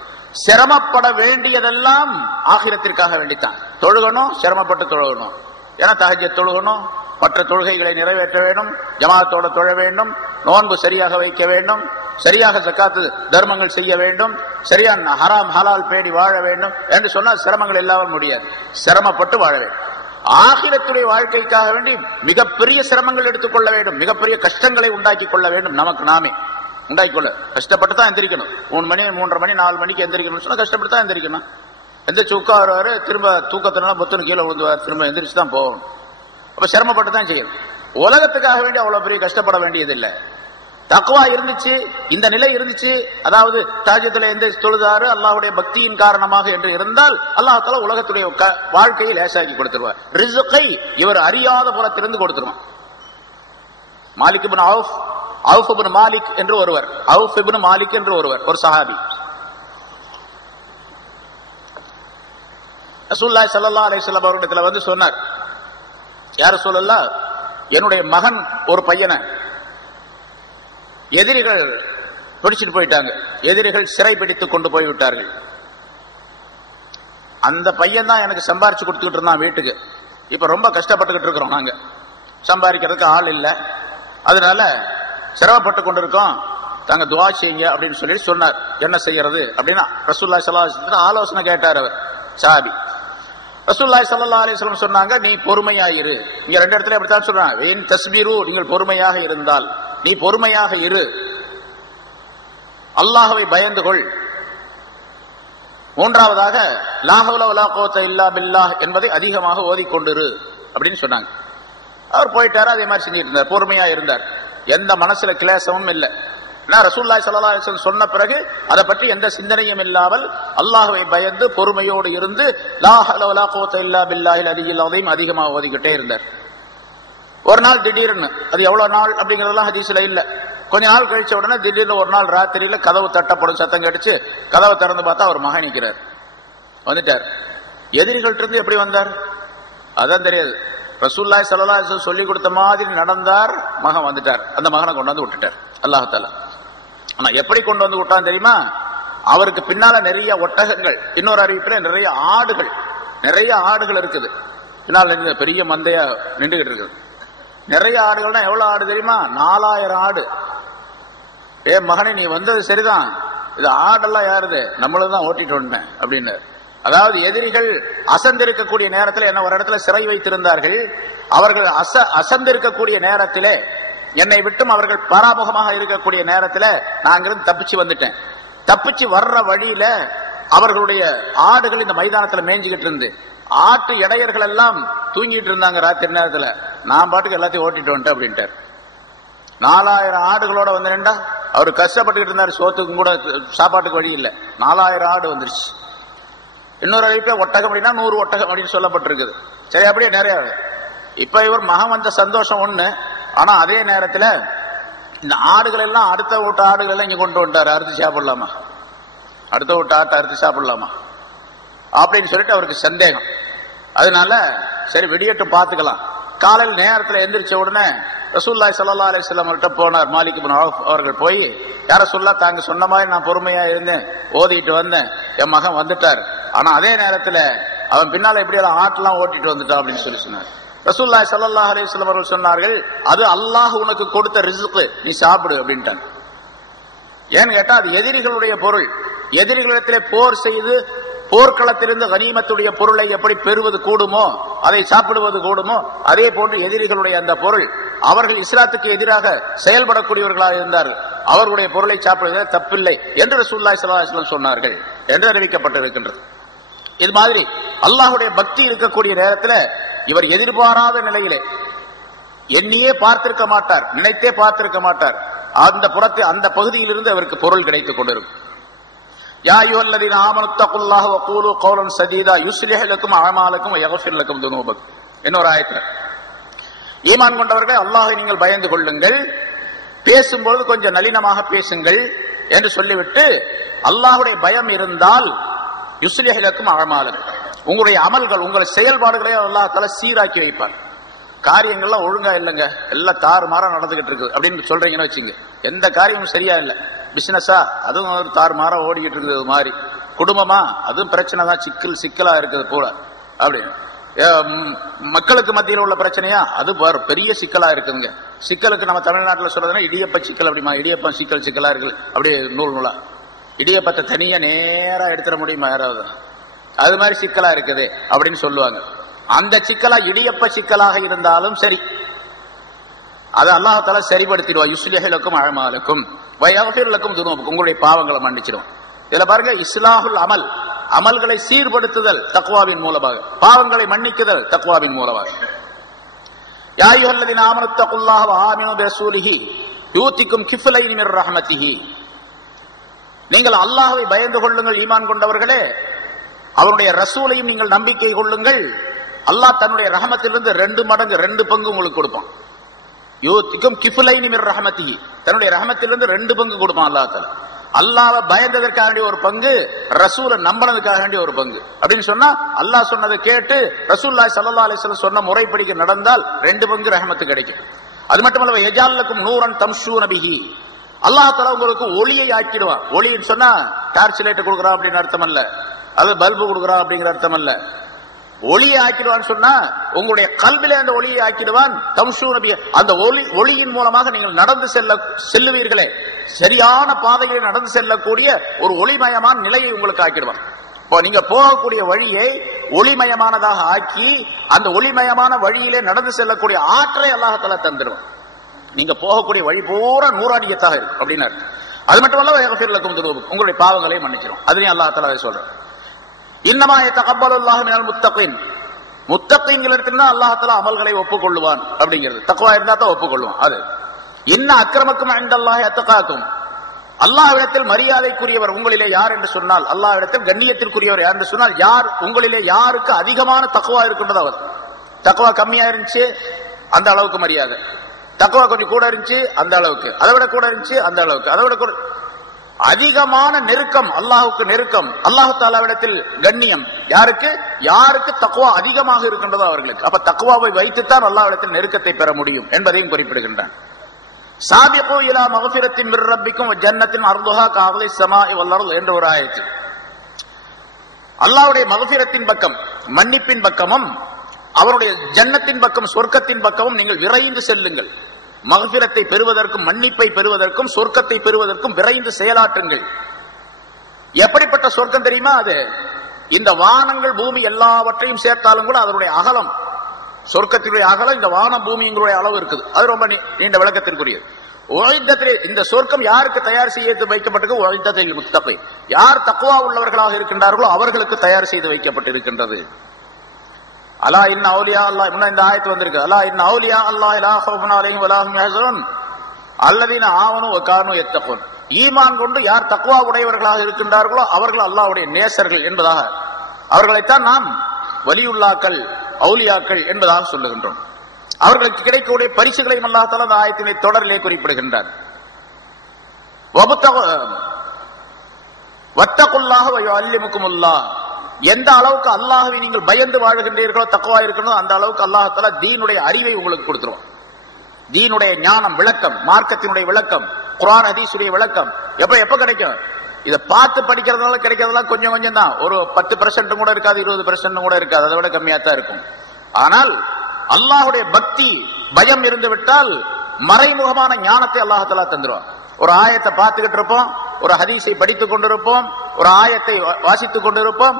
சிரமப்பட வேண்டியதெல்லாம் ஆகிரத்திற்காக வேண்டித்தான். தொழுகணும், சிரமப்பட்டு தொழுகணும். ஏன்னா தஹஜ்ஜத் தொழுகணும், மற்ற தொழுகைகளை நிறைவேற்ற வேண்டும், ஜமாத்தோட தொழ வேண்டும், நோன்பு சரியாக வைக்க வேண்டும், சரியாக ஜக்காத்து தர்மங்கள் செய்ய வேண்டும், சரியான ஹராம் ஹலால் பேடி வாழ வேண்டும் என்று சொன்னால் சிரமங்கள் இல்லாமல் முடியாது. சிரமப்பட்டு வாழ வேண்டும். ஆகிரத்துடைய வாழ்க்கைக்காக வேண்டி மிகப்பெரிய சிரமங்கள் எடுத்துக்கொள்ள வேண்டும், மிகப்பெரிய கஷ்டங்களை உண்டாக்கி கொள்ள வேண்டும். நமக்கு நாமே உண்டாக்கிக்கொள்ள கஷ்டப்பட்டு தான் எந்திரிக்கணும். 3 மணி 3:30 மணி 4 மணிக்கு எந்திரிக்கணும்னு சொன்னா கஷ்டப்பட்டு தான் எந்திரிக்கணும். எந்திரிச்சு உட்காருவாரு, திரும்ப தூக்கத்தினால பொத்துன்னு கீழே விழுந்துவார், திரும்ப எந்திரிச்சு தான் போகணும். அப்ப சிரமப்பட்டு தான் செய்யணும். உலகத்துக்காக வேண்டி அவ்வளவு பெரிய கஷ்டப்பட வேண்டியதில்லை. தக்வா இருந்துச்சு, இந்த நிலை இருந்துச்சு, அதாவது தாஜத்துல எந்த தொழுதாரு அல்லாஹ்வுடைய பக்தியின் காரணமாக என்று இருந்தால் அல்லாஹ் தஆலா உலகத்துடைய வாழ்க்கையை லேசாக்கி கொடுத்துருவார். ரிஸ்கை இவர் அறியாத புறத்திலிருந்து கொடுத்துருவான். மாலிக் இப்னு அவுஃப் இப்னு மாலிக் என்று ஒருவர், அவுஃப் இப்னு மாலிக் என்று ஒருவர், ஒரு சஹாபி. ரசூலுல்லாஹி ஸல்லல்லாஹு அலைஹி வஸல்லம் அவர்களிடத்துல வந்து சொன்னார், யா ரசூலல்லாஹ், என்னுடைய மகன் ஒரு பையனை எதிரிகள் பிடிச்சிட்டு போயிட்டாங்க, எதிரிகள் சிறை பிடித்துக் கொண்டு போய்விட்டார்கள். அந்த பையன் தான் எனக்கு சம்பாரிச்சு கொடுத்துக்கிட்டு இருந்தான் வீட்டுக்கு. இப்ப ரொம்ப கஷ்டப்பட்டுக்கிட்டு இருக்கிறோம், நாங்க சம்பாதிக்கிறதுக்கு ஆள் இல்லை, அதனால சிரமப்பட்டு கொண்டிருக்கோம், தாங்க துஆ செய்யுங்க அப்படின்னு சொல்லி சொன்னார். என்ன செய்யறது அப்படின்னா ரசூலுல்லாஹி ஸல்லல்லாஹு அலைஹி வஸல்லம் ஆலோசனை கேட்டார் அவர் சாபி. ரசூலுல்லாஹி ஸல்லல்லாஹு அலைஹி வஸல்லம் சொன்னாங்க, நீ பொறுமையாயிரு. இங்க 2 இடத்துல அப்படித்தான் சொல்றாங்க, இன் தஸ்பிரு, நீங்கள் பொறுமையாக இருந்தால், நீ பொறுமையாக இரு, அல்லாஹ்வை பயந்து கொள். மூன்றாவதாக லா ஹவ்ல வலா குவத்த இல்லா பில்லாஹ் என்பதை அதிகமாக ஓதிக்கொண்டிரு அப்படின்னு சொன்னாங்க. அவர் போயிட்டாரு, அதே மாதிரி செஞ்சுட்டு இருந்தார், பொறுமையா இருந்தார், எந்த மனசுல கிளேசமும் இல்லை. ரசூலுல்லாஹி ஸல்லல்லாஹு அலைஹி வஸல்லம் சொன்ன பிறகு அதை பற்றி எந்த சிந்தனையும் இல்லாமல் அல்லாஹ்வை பயந்து பொறுமையோடு இருந்து லா ஹவ்ல வலா குவத்த இல்லா பில்லாஹில் அலியில் அஸீம் அதிகமாக ஓதிக்கிட்டே இருந்தார். ஒரு நாள் திடீர்னு, அது எவ்வளவு நாள் அப்படிங்கறதெல்லாம் ஹதீஸ்ல இல்ல, கொஞ்ச நாள் கழிச்ச உடனே திடீர்னு ஒரு நாள் ராத்திரியில கதவு தட்டப்படும் சத்தம் கடிச்சு கதவை திறந்து பார்த்தா அவர் மகன் நிற்கிறார். வந்துட்டார். எதிரிகள்ட்ட இருந்து எப்படி வந்தார் அதான் தெரியாது. ரசூலுல்லாஹி ஸல்லல்லாஹு அலைஹி வஸல்லம் சொல்லி கொடுத்த மாதிரி நடந்தார், மகன் வந்துட்டார். அந்த மகனை கொண்டு வந்து விட்டுட்டார் அல்லாஹ் தஆலா. ஆனா எப்படி கொண்டு வந்து விட்டான் தெரியுமா? அவருக்கு பின்னால நிறைய ஒட்டகங்கள், இன்னொரு அறிவிப்புல நிறைய ஆடுகள் இருக்குது, பின்னால பெரிய மந்தையா நின்றுகிட்டு இருக்குது. நிறைய ஆடுகள்னா எவ்வளவு ஆடு தெரியுமா? 4000 ஆடு. மகனே, நீ வந்தது சரிதான், இது ஆடெல்லாம் யாருது, நம்மளும் தான் ஓட்டிட்டு வந்தேன் அப்படின்னு. அதாவது எதிரிகள் அசந்திருக்கக்கூடிய நேரத்தில் என்ன ஒரு இடத்துல சிறை வைத்திருந்தார்கள். அவர்கள் அசந்திருக்கக்கூடிய நேரத்திலே, என்னை விட்டும் அவர்கள் பராமுகமாக இருக்கக்கூடிய நேரத்தில் நான் அங்கிருந்து தப்பிச்சு வந்துட்டேன். தப்பிச்சு வர்ற வழியில அவர்களுடைய ஆடுகள் இந்த மைதானத்தில் மேய்ஞ்சிக்கிட்டு இருந்து, ஆட்டு இடையர்கள் எல்லாம் தூங்கிட்டு இருந்தாங்க ராத்திரி நேரத்துல. நான் பாட்டுக்கு எல்லாத்தையும் ஓட்டிட்டு வந்துட்டேன் அப்படின்ட்டார். 4000 ஆடுகளோட வந்து நின்றா அவர் கஷ்டப்பட்டுக்கிட்டு இருந்தார், சோத்துக்கும் கூட சாப்பாட்டுக்கு வழி இல்லை. 4000 ஆடு வந்துருச்சு. இன்னொரு அறிவிப்பே ஒட்டகம் அப்படின்னா 100 ஒட்டகம் அப்படின்னு சொல்லப்பட்டிருக்குது. சரி, அப்படியே நிறைய. இப்ப இவர் மகன் வந்த சந்தோஷம் ஒண்ணு, ஆனா அதே நேரத்துல இந்த ஆடுகள் எல்லாம் அடுத்த வீட்டு ஆடுகள் எல்லாம் இங்க கொண்டு வந்துட்டாரு, அறுத்து சாப்பிடலாமா, அடுத்த வீட்டு ஆட்டை அறுத்து சாப்பிடலாமா அப்படின்னு சொல்லிட்டு அவருக்கு சந்தேகம். அதனால சரி விடியட்டும் பார்த்துக்கலாம். காலையில் நேரத்தில் எந்திரிச்ச உடனே ரசூலுல்லாஹி ஸல்லல்லாஹு அலைஹி வஸல்லம் அவர்கிட்ட போனார். மாலிக் இப்னு அவுஃப் அவர்கள் போய், யா ரசூலுல்லாஹ், தாங்க சொன்ன மாதிரி நான் பொறுமையா இருந்தேன், ஓதிட்டு வந்தேன், என் மகன் வந்துட்டார், ஆனா அதே நேரத்துல அவன் பின்னால எப்படியெல்லாம் ஆட்டெல்லாம் ஓட்டிட்டு வந்துட்டான் அப்படின்னு சொல்லி சொன்னார். ரசூலுல்லாஹி ஸல்லல்லாஹு அலைஹி வஸல்லம் அவர்கள் சொன்னார்கள், அது அல்லாஹ் உனக்கு கொடுத்த ரிஸ்க், நீ சாப்பிடு அப்படின்ட்டான். ஏன்னு கேட்டா அது எதிரிகளுடைய பொருள். எதிரிகளிடத்திலே போர் செய்து போர்க்களத்திலிருந்து கனிமத்துடைய பொருளை எப்படி பெறுவது கூடுமோ, அதை சாப்பிடுவது கூடுமோ, அதே போன்று எதிரிகளுடைய அந்த பொருள், அவர்கள் இஸ்லாத்துக்கு எதிராக செயல்படக்கூடியவர்களாக இருந்தார்கள், அவர்களுடைய பொருளை சாப்பிடுவதே தப்பில்லை என்று ரசூலுல்லாஹி ஸல்லல்லாஹு அலைஹி வஸல்லம் சொன்னார்கள் என்று அறிவிக்கப்பட்டிருக்கின்றது. இது மாதிரி அல்லாஹ்வுடைய பக்தி இருக்கக்கூடிய நேரத்தில் இவர் எதிர்பாராத நிலையிலே எண்ணியே பார்த்திருக்க மாட்டார், நினைத்தே பார்த்திருக்க மாட்டார், அந்த புறத்தை அந்த பகுதியிலிருந்து அவருக்கு பொருள் கிடைத்துக் கொண்டிருக்கும். யா அய்யுஹல்லதீன ஆமனு தக்குல்லாஹ வ கூலு கௌலன் சதீதா யுஸ்லிஹ் லக்கும் அஅமாலக்கும் வ யக்ஃபிர் லக்கும் துனூபக்கும். இன்னொரு ஆயத்துல ஈமான் கொண்டவர்கள் அல்லாஹ்வை நீங்கள் பயந்து கொள்ளுங்கள், பேசும்போது கொஞ்சம் நளினமாக பேசுங்கள் என்று சொல்லிவிட்டு அல்லாஹ்வுடைய பயம் இருந்தால் யுஸ்லிஹ் லக்கும் அஅமாலக்கும், உங்களுடைய அமல்கள் உங்கள் செயல்பாடுகளை அல்லாஹ் தஆலா சீராக்கி வைப்பார். காரியங்கள்லாம் ஒழுங்கா இல்லைங்க, எல்லாம் தாறுமாறா நடந்துகிட்டு இருக்கு அப்படின்னு சொல்றீங்கன்னு வச்சுங்க, எந்த காரியமும் சரியா இல்லை. பிசினஸா அதுவும் ஒரு தாறுமாறா ஓடிக்கிட்டு இருக்குது மாதிரி, குடும்பமா அதுவும் பிரச்சனை தான், சிக்கலா இருக்குது போல அப்படின்னு, மக்களுக்கு மத்தியில் உள்ள பிரச்சனையா அது பெரிய சிக்கலா இருக்குதுங்க. சிக்கலுக்கு நம்ம தமிழ்நாட்டில் சொல்றதுன்னா இடியப்ப சிக்கல், அப்படிமா இடியப்பம் சிக்கலா இருக்குது, அப்படியே நூல் நூலா இடியப்பத்தை தனியா நேரா எடுத்துட முடியுமா யாராவது, அது மாதிரி சிக்கலா இருக்குது அப்படின்னு சொல்லுவாங்க. அந்த சிக்கலா இடியப்ப சிக்கலாக இருந்தாலும் சரி, அது அல்லாஹ் தஆலா சரிபடுத்திடுவா. யுஸ்லிஹ் லக்கும் அஅமாலக்கும் வ யக்ஃபிர் லக்கும் துனூபக்கும், உங்களுடைய பாவங்களை மன்னிச்சிடுவான். இதுல பாருங்க, இஸ்லாஹுல் அமல், அமல்களை சீர்படுத்துதல் தக்வாவின் மூலமாக, பாவங்களை மன்னிக்குதல் தக்வாவின் மூலமாக. யா அய்யுஹல்லதீன ஆமனு தக்குல்லாஹ வ ஆமினு பிரசூலிஹி யூதிக்கும் கிஃப்லைன் மிர் ரஹ்மத்திஹி, நீங்கள் அல்லாஹ்வை பயந்து கொள்ளுங்கள் ஈமான் கொண்டவர்களே, அவருடைய ரசூலையும் நீங்கள் நம்பிக்கை கொள்ளுங்கள், அல்லாஹ் தன்னுடைய ரஹமத்திலிருந்து 2 மடங்கு 2 பங்கு உங்களுக்கு கொடுப்பான். யூதிக்கும் கிஃப்லைன் மிர் ரஹ்மத்திஹி, தன்னுடைய ரஹமத்திலிருந்து 2 பங்கு கொடுப்பான் அல்லாஹ் தஆலா. அல்லாஹ்வை பயந்ததற்காக வேண்டிய ஒரு பங்கு, ரசூலை நம்பினதுக்காக வேண்டிய ஒரு பங்கு அப்படின்னு சொன்னா, அல்லாஹ் சொன்னதை கேட்டு ரசூலுல்லாஹி ஸல்லல்லாஹு அலைஹி வஸல்லம் சொன்ன முறைப்படிக்கு நடந்தால் 2 பங்கு ரஹமத்து கிடைக்கும். அது மட்டுமல்ல, யஜால் லக்கும் நூரன் தம்ஷூன பிஹி, அல்லாஹ் தஆலா உங்களுக்கு ஒளியை ஆக்கிடுவான். ஒளின்னு சொன்னா டார்ச் லைட் கொடுக்குறான் அப்படின்னு அர்த்தம் அல்ல, அது பல்பு கொடுக்குறான் அப்படிங்கிற அர்த்தம் அல்ல. ஒளியை ஆக்கிடுவான்னு சொன்னா உங்களுடைய கல்விலே அந்த ஒளியை ஆக்கிடுவான். தம்ஷூன பிஹி, அந்த ஒளியின் மூலமாக நீங்கள் நடந்து செல்லுவீர்களே, சரியான பாதையில் நடந்து செல்லக்கூடிய ஒரு ஒளிமயமான நிலையை உங்களுக்கு ஆக்கிடுவான். இப்போ நீங்க போகக்கூடிய வழியை ஒளிமயமானதாக ஆக்கி அந்த ஒளிமயமான வழியிலே நடந்து செல்லக்கூடிய ஆற்றலை அல்லாஹ் தஆலா தந்துடுவான். நீங்க போகக்கூடிய வழி பூரா நூறானியத்தாக இருக்கும் அப்படின்னு. அது மட்டுமல்ல, யக்ஃபிர் லக்கும் துனூபக்கும், உங்களுடைய பாவங்களை மன்னிச்சிடும். அதுலயும் அல்லாஹ் தஆலா சொல்றான், இன்னமா யதகப்பலுல்லாஹு மினல் முத்தகீன், முத்தகீன்கள் இடத்துல அல்லாஹ் தஆலா அமல்களை ஒப்புக்கொள்ளுவான் அப்படிங்கிறது. தக்வா இருந்தா தான் ஒப்புக்கொள்ளுவான். அது இன்ன அக்ரமக்கும் இன்தல்லாஹி அத்தகாக்கும், அல்லாஹ்விடத்தில் மரியாதைக்குரியவர் உங்களிலே யார் என்று சொன்னால், அல்லாஹ்விடத்தில் கண்ணியத்திற்குரியவர் யார் என்று சொன்னால், யார் உங்களிலே யாருக்கு அதிகமான தக்வா இருக்கின்றது அவர். தக்வா கம்மியா இருந்துச்சு அந்த அளவுக்கு மரியாதை, தக்வா கொஞ்சம் கூட இருந்துச்சு அந்த அளவுக்கு, அதை விட கூட இருந்துச்சு அந்த அளவுக்கு, அதை விட கூட அதிகமான நெருக்கம், அல்லாஹுக்கு நெருக்கம், அல்லாஹ் தஆலாவிடத்தில் கண்ணியம் யாருக்கு, யாருக்கு தக்வா அதிகமாக இருக்கின்றதோ அவர்களுக்கு. அப்ப தக்வாவை வைத்துத்தான் அல்லாஹ்விடத்தில் நெருக்கத்தை பெற முடியும் என்பதையும் குறிப்பிடுகின்றான். சாபிகு இலா மக்ஃபிரத்தின் மிர் ரப்பிக்கும் வ ஜன்னத்தின் அர்துஹா கஅர்லி ஸமாஇ வல் அர்த் என்ற ஒரு ஆயத்து. அல்லாஹ்வுடைய மக்ஃபிரத்தின் பக்கம், மன்னிப்பின் பக்கமும் அவருடைய ஜன்னத்தின் பக்கம், சொர்க்கத்தின் பக்கமும் நீங்கள் விரைந்து செல்லுங்கள். மக்ஃபிரத்தை பெறுவதற்கும் மன்னிப்பை பெறுவதற்கும் சொர்க்கத்தை பெறுவதற்கும் விரைந்து செயலாற்றுங்கள். எப்படிப்பட்ட சொர்க்கம் தெரியுமா? அது இந்த வானங்கள் பூமி எல்லாவற்றையும் சேர்த்தாலும் கூட அதனுடைய அகலம், சொர்க்கத்தினுடைய அகலம் இந்த வானம் பூமிங்களுடைய அளவு இருக்குது. அது ரொம்ப நீண்ட விளக்கத்திற்குரியது. இந்த சொர்க்கம் யாருக்கு தயார் செய்து வைக்கப்பட்டிருக்கு? உழைத்ததில் முத்தகை, யார் தக்வா உள்ளவர்களாக இருக்கின்றார்களோ அவர்களுக்கு தயார் செய்து வைக்கப்பட்டிருக்கின்றது. அலா இன்ன அவுலியா அல்லாஹ், இந்த ஆயத்து வந்திருக்கு, அலா இன்ன அவுலியா அல்லாஹ் லா ஹவுஃபுன் அலைஹிம் வலா ஹும் யஹ்சனுன் அல்லதீன ஆமனு வ கானூ யத்தகூன், ஈமான் கொண்டு யார் தக்வா உடையவர்களாக இருக்கின்றார்களோ அவர்கள் அல்லாஹ்வுடைய நேசர்கள் என்பதாக, அவர்களைத்தான் நாம் வலியுல்லாக்கள், அவுலியாக்கள் என்பதாக சொல்லுகின்றோம். அவர்களுக்கு கிடைக்கக்கூடிய பரிசுகளையும் அல்லாஹ் தஆலா இந்த ஆயத்தினை தொடரிலே குறிப்பிடுகின்றார். வத்தகுல்லாஹ வ யுஅல்லிமுக்குமுல்லாஹ், எந்த அளவுக்கு அல்லாஹ்வை நீங்கள் பயந்து வாழுகின்றீர்களோ, தக்வா இருக்கணும், அந்த அளவுக்கு அல்லாஹ் தஆலா தீனுடைய அறிவை உங்களுக்கு கொடுத்துருவான். தீனுடைய ஞானம், விளக்கம், மார்க்கத்தினுடைய விளக்கம், குர்ஆன் ஹதீஸுடைய விளக்கம் எப்ப கிடைக்கும்? இதை பார்த்து படிக்கிறதுனால கிடைக்கிறதுலாம் கொஞ்சம் கொஞ்சம் தான், ஒரு 10% கூட இருக்காது, 20% கூட இருக்காது, அதை விட கம்மியா தான் இருக்கும். ஆனால் அல்லாஹுடைய பக்தி பயம் இருந்து விட்டால் மறைமுகமான ஞானத்தை அல்லாஹ் தஆலா தந்துருவான். ஒரு ஆயத்தை பார்த்துக்கிட்டு இருப்போம், ஒரு ஹதீஸை படித்துக் கொண்டிருப்போம், ஒரு ஆயத்தை வாசித்துக் கொண்டிருப்போம்,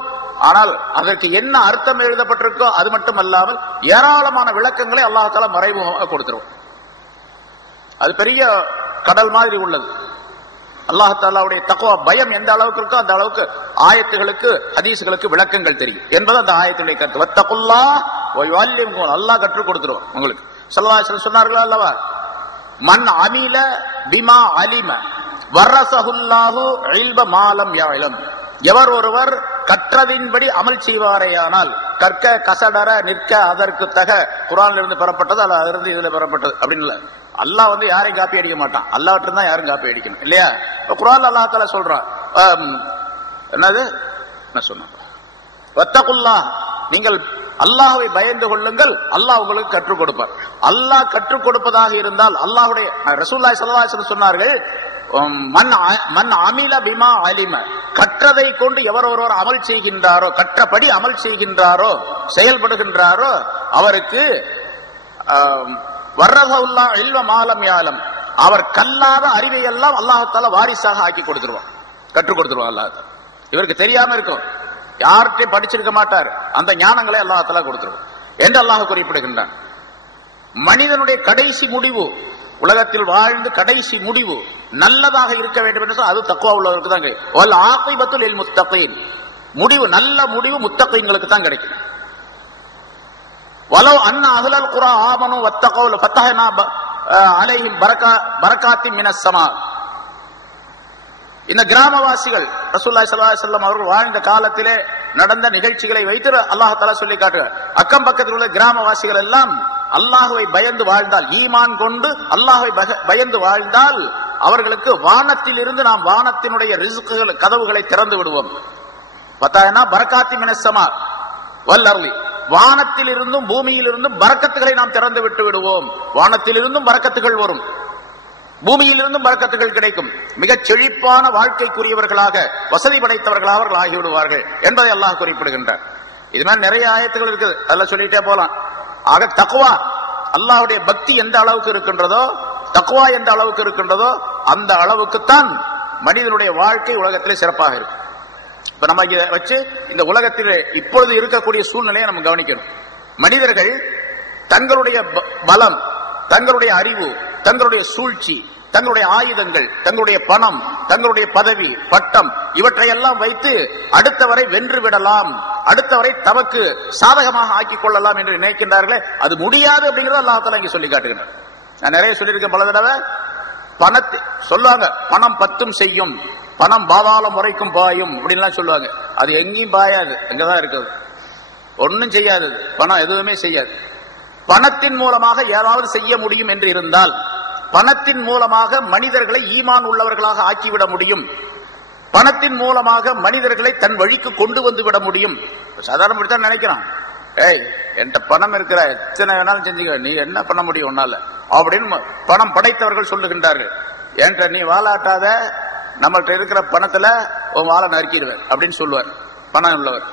ஆனால் அதற்கு என்ன அர்த்தம் எழுதப்பட்டிருக்கோ அது மட்டும் அல்லாமல் ஏராளமான விளக்கங்களை அல்லாஹ் தஆலா மறைமுகமாக கொடுத்துருவோம். அது பெரிய கடல் மாதிரி உள்ளது. அல்லாஹ் தஆலாவுடைய தக்வா பயம் எந்த அளவுக்கு இருக்கோ அந்த அளவுக்கு ஆயத்துகளுக்கு ஹதீஸ்களுக்கு விளக்கங்கள் தெரியும் என்பது அந்த ஆயத்துடைய கருத்து. வத்தகுல்லாஹ் வ யுஅல்லிமுக்கும், அல்லாஹ் கற்றுக் கொடுத்துருவோம் உங்களுக்கு. ஸல்லல்லாஹு அலைஹி வஸல்லம் சொன்னார்களா அல்லவா, மன் அமில பிமா அலிம வரஸஹுல்லாஹு இல்ம மா லம் யஅலம், எவர் ஒருவர் கற்றதின்படி அமல் செய்வாரேயானால், கற்க கசடர நிற்க அதற்கு தக குர்ஆன்ல இருந்து பெறப்பட்டது, அல்ல அதிலிருந்து இதுல பெறப்பட்டது அப்படின்னு இல்ல. அல்லாஹ் யாரையும் காப்பி அடிக்க மாட்டான், அல்லாஹ்ட்ட தான் யாரும் காப்பி அடிக்கணும் இல்லையா? குர்ஆன்ல அல்லாஹ் தஆலா சொல்றான், என்னது என்ன சொன்னாங்க, வத்தகுல்லாஹ், நீங்கள் அல்லாஹ்வை பயந்து கொள்ளுங்கள், அல்லாஹ் உங்களுக்கு கற்றுக் கொடுப்பார். அல்லாஹ் கற்றுக் கொடுப்பதாக இருந்தால் அல்லாஹ்வுடைய ரசூலுல்லாஹி ஸல்லல்லாஹு அலைஹி வஸல்லம் சொன்னார்கள், மன் அமில பிமா அலிம, கற்றதை கொண்டு எவர் ஒருவர் அமல் செய்கின்றாரோ, கற்றபடி அமல் செய்கின்றாரோ, செயல்படுகின்றாரோ, அவருக்கு வரஸஹுல்லாஹு இல்ம மா லம் யஅலம், அவர் கல்லாத அறிவை எல்லாம் அல்லாஹ் தஆலா வாரிசாக ஆக்கி கொடுத்துருவான், கற்றுக் கொடுத்துருவான் அல்லாஹ். இவருக்கு தெரியாம இருக்கும், யார்கிட்டையும் படிச்சிருக்க மாட்டார், அந்த ஞானங்களை அல்லாஹ் தஆலா கொடுத்துருவான் என்று அல்லாஹ் குறிப்பிடுகின்றான். மனிதனுடைய கடைசி முடிவு, உலகத்தில் வாழ்ந்து கடைசி முடிவு நல்லதாக இருக்க வேண்டும் என்று அது தக்வா உள்ளவருக்கு தான் கிடைக்கும். வல் ஆகிபத்து லில் முத்தகீன், முடிவு நல்ல முடிவு முத்தகீன்களுக்கு தான் கிடைக்கும். வலவ் அன்ன அஹ்லல் குரா ஆமனு வத்தகவ் லஃபதஹ்னா அலைஹிம் பரகாத்தின் மினஸ் ஸமா, இந்த கிராமவாசிகள் ரசூலுல்லாஹி ஸல்லல்லாஹு அலைஹி வஸல்லம் அவர்கள் வாழ்ந்த காலத்திலே நடந்த நிகழ்ச்சிகளை வைத்து அல்லாஹ் தஆலா சொல்லி காட்டுகிறார். அக்கம் பக்கத்தில் உள்ள கிராமவாசிகள் எல்லாம் அல்லாஹ்வை பயந்து வாழ்ந்தால், ஈமான் கொண்டு அல்லாஹ்வை பயந்து வாழ்ந்தால், அவர்களுக்கு வானத்தில் இருந்து நாம் வானத்தினுடைய ரிஸ்குகள் கதவுகளை திறந்து விடுவோம். பத்தாயனா பரகாத்தி மினஸ் ஸமா வல் அர்லி, வானத்தில் இருந்தும் பூமியில் இருந்தும் பரக்கத்துகளை நாம் திறந்து விட்டு விடுவோம். வானத்தில் இருந்தும் பரக்கத்துகள் வரும், பூமியில் இருந்தும் பரக்கத்துகள் கிடைக்கும். மிகச் செழிப்பான வாழ்க்கைக்குரியவர்களாக, வசதி படைத்தவர்களாக அவர்கள் ஆகிவிடுவார்கள் என்பதை அல்லாஹ் குறிப்பிடுகின்றார். இது மாதிரி நிறைய ஆயத்துகள் இருக்குது, அதெல்லாம் சொல்லிட்டே போலாம். ஆக தக்வா, அல்லாஹ்வுடைய பக்தி எந்த அளவுக்கு இருக்கின்றதோ, தக்வா எந்த அளவுக்கு இருக்கின்றதோ அந்த அளவுக்குத்தான் மனிதனுடைய வாழ்க்கை உலகத்திலே சிறப்பாக இருக்கும். இப்ப நம்ம இதை வச்சு இந்த உலகத்தில் இப்பொழுது இருக்கக்கூடிய சூழ்நிலையை நம்ம கவனிக்கணும். மனிதர்கள் தங்களுடைய பலம், தங்களுடைய அறிவு, தங்களுடைய சூழ்ச்சி, தங்களுடைய ஆயுதங்கள், தங்களுடைய பணம், தங்களுடைய பதவி பட்டம், இவற்றையெல்லாம் வைத்து அடுத்தவரை வென்று விடலாம், அடுத்தவரை தமக்கு சாதகமாக ஆக்கிக் கொள்ளலாம் என்று நினைக்கின்றார்களே, அது முடியாது அப்படிங்கிறத அல்லாஹ் தஆலா இங்கே சொல்லி காட்டுகின்றார். நான் நிறைய சொல்லியிருக்கேன் பல தடவை. பணத்தை சொல்லுவாங்க, பணம் பத்தும் செய்யும், பணம் பாதாளம் வரைக்கும் பாயும் அப்படின்லாம் சொல்லுவாங்க. அது எங்கேயும் பாயாது, அங்கதான் இருக்குது, ஒன்னும் செய்யாது, பணம் எதுவுமே செய்யாது. பணத்தின் மூலமாக ஏதாவது செய்ய முடியும் என்று இருந்தால், பணத்தின் மூலமாக மனிதர்களை ஈமான் உள்ளவர்களாக ஆக்கிவிட முடியும், பணத்தின் மூலமாக மனிதர்களை தன் வழிக்கு கொண்டு வந்து விட முடியும். சாதாரண படித்தான் நினைக்கிறான், ஏய் என்கிட்ட பணம் இருக்கிற, எத்தனை வேணாலும் செஞ்சுக்க, நீ என்ன பண்ண முடியும் உன்னால அப்படின்னு பணம் படைத்தவர்கள் சொல்லுகின்றார்கள். என்கிட்ட நீ வாலாட்டாத, நம்மள்கிட்ட இருக்கிற பணத்துல உன் வாழை நறுக்கிடுவேன் அப்படின்னு சொல்லுவார். பணம் உள்ளவர்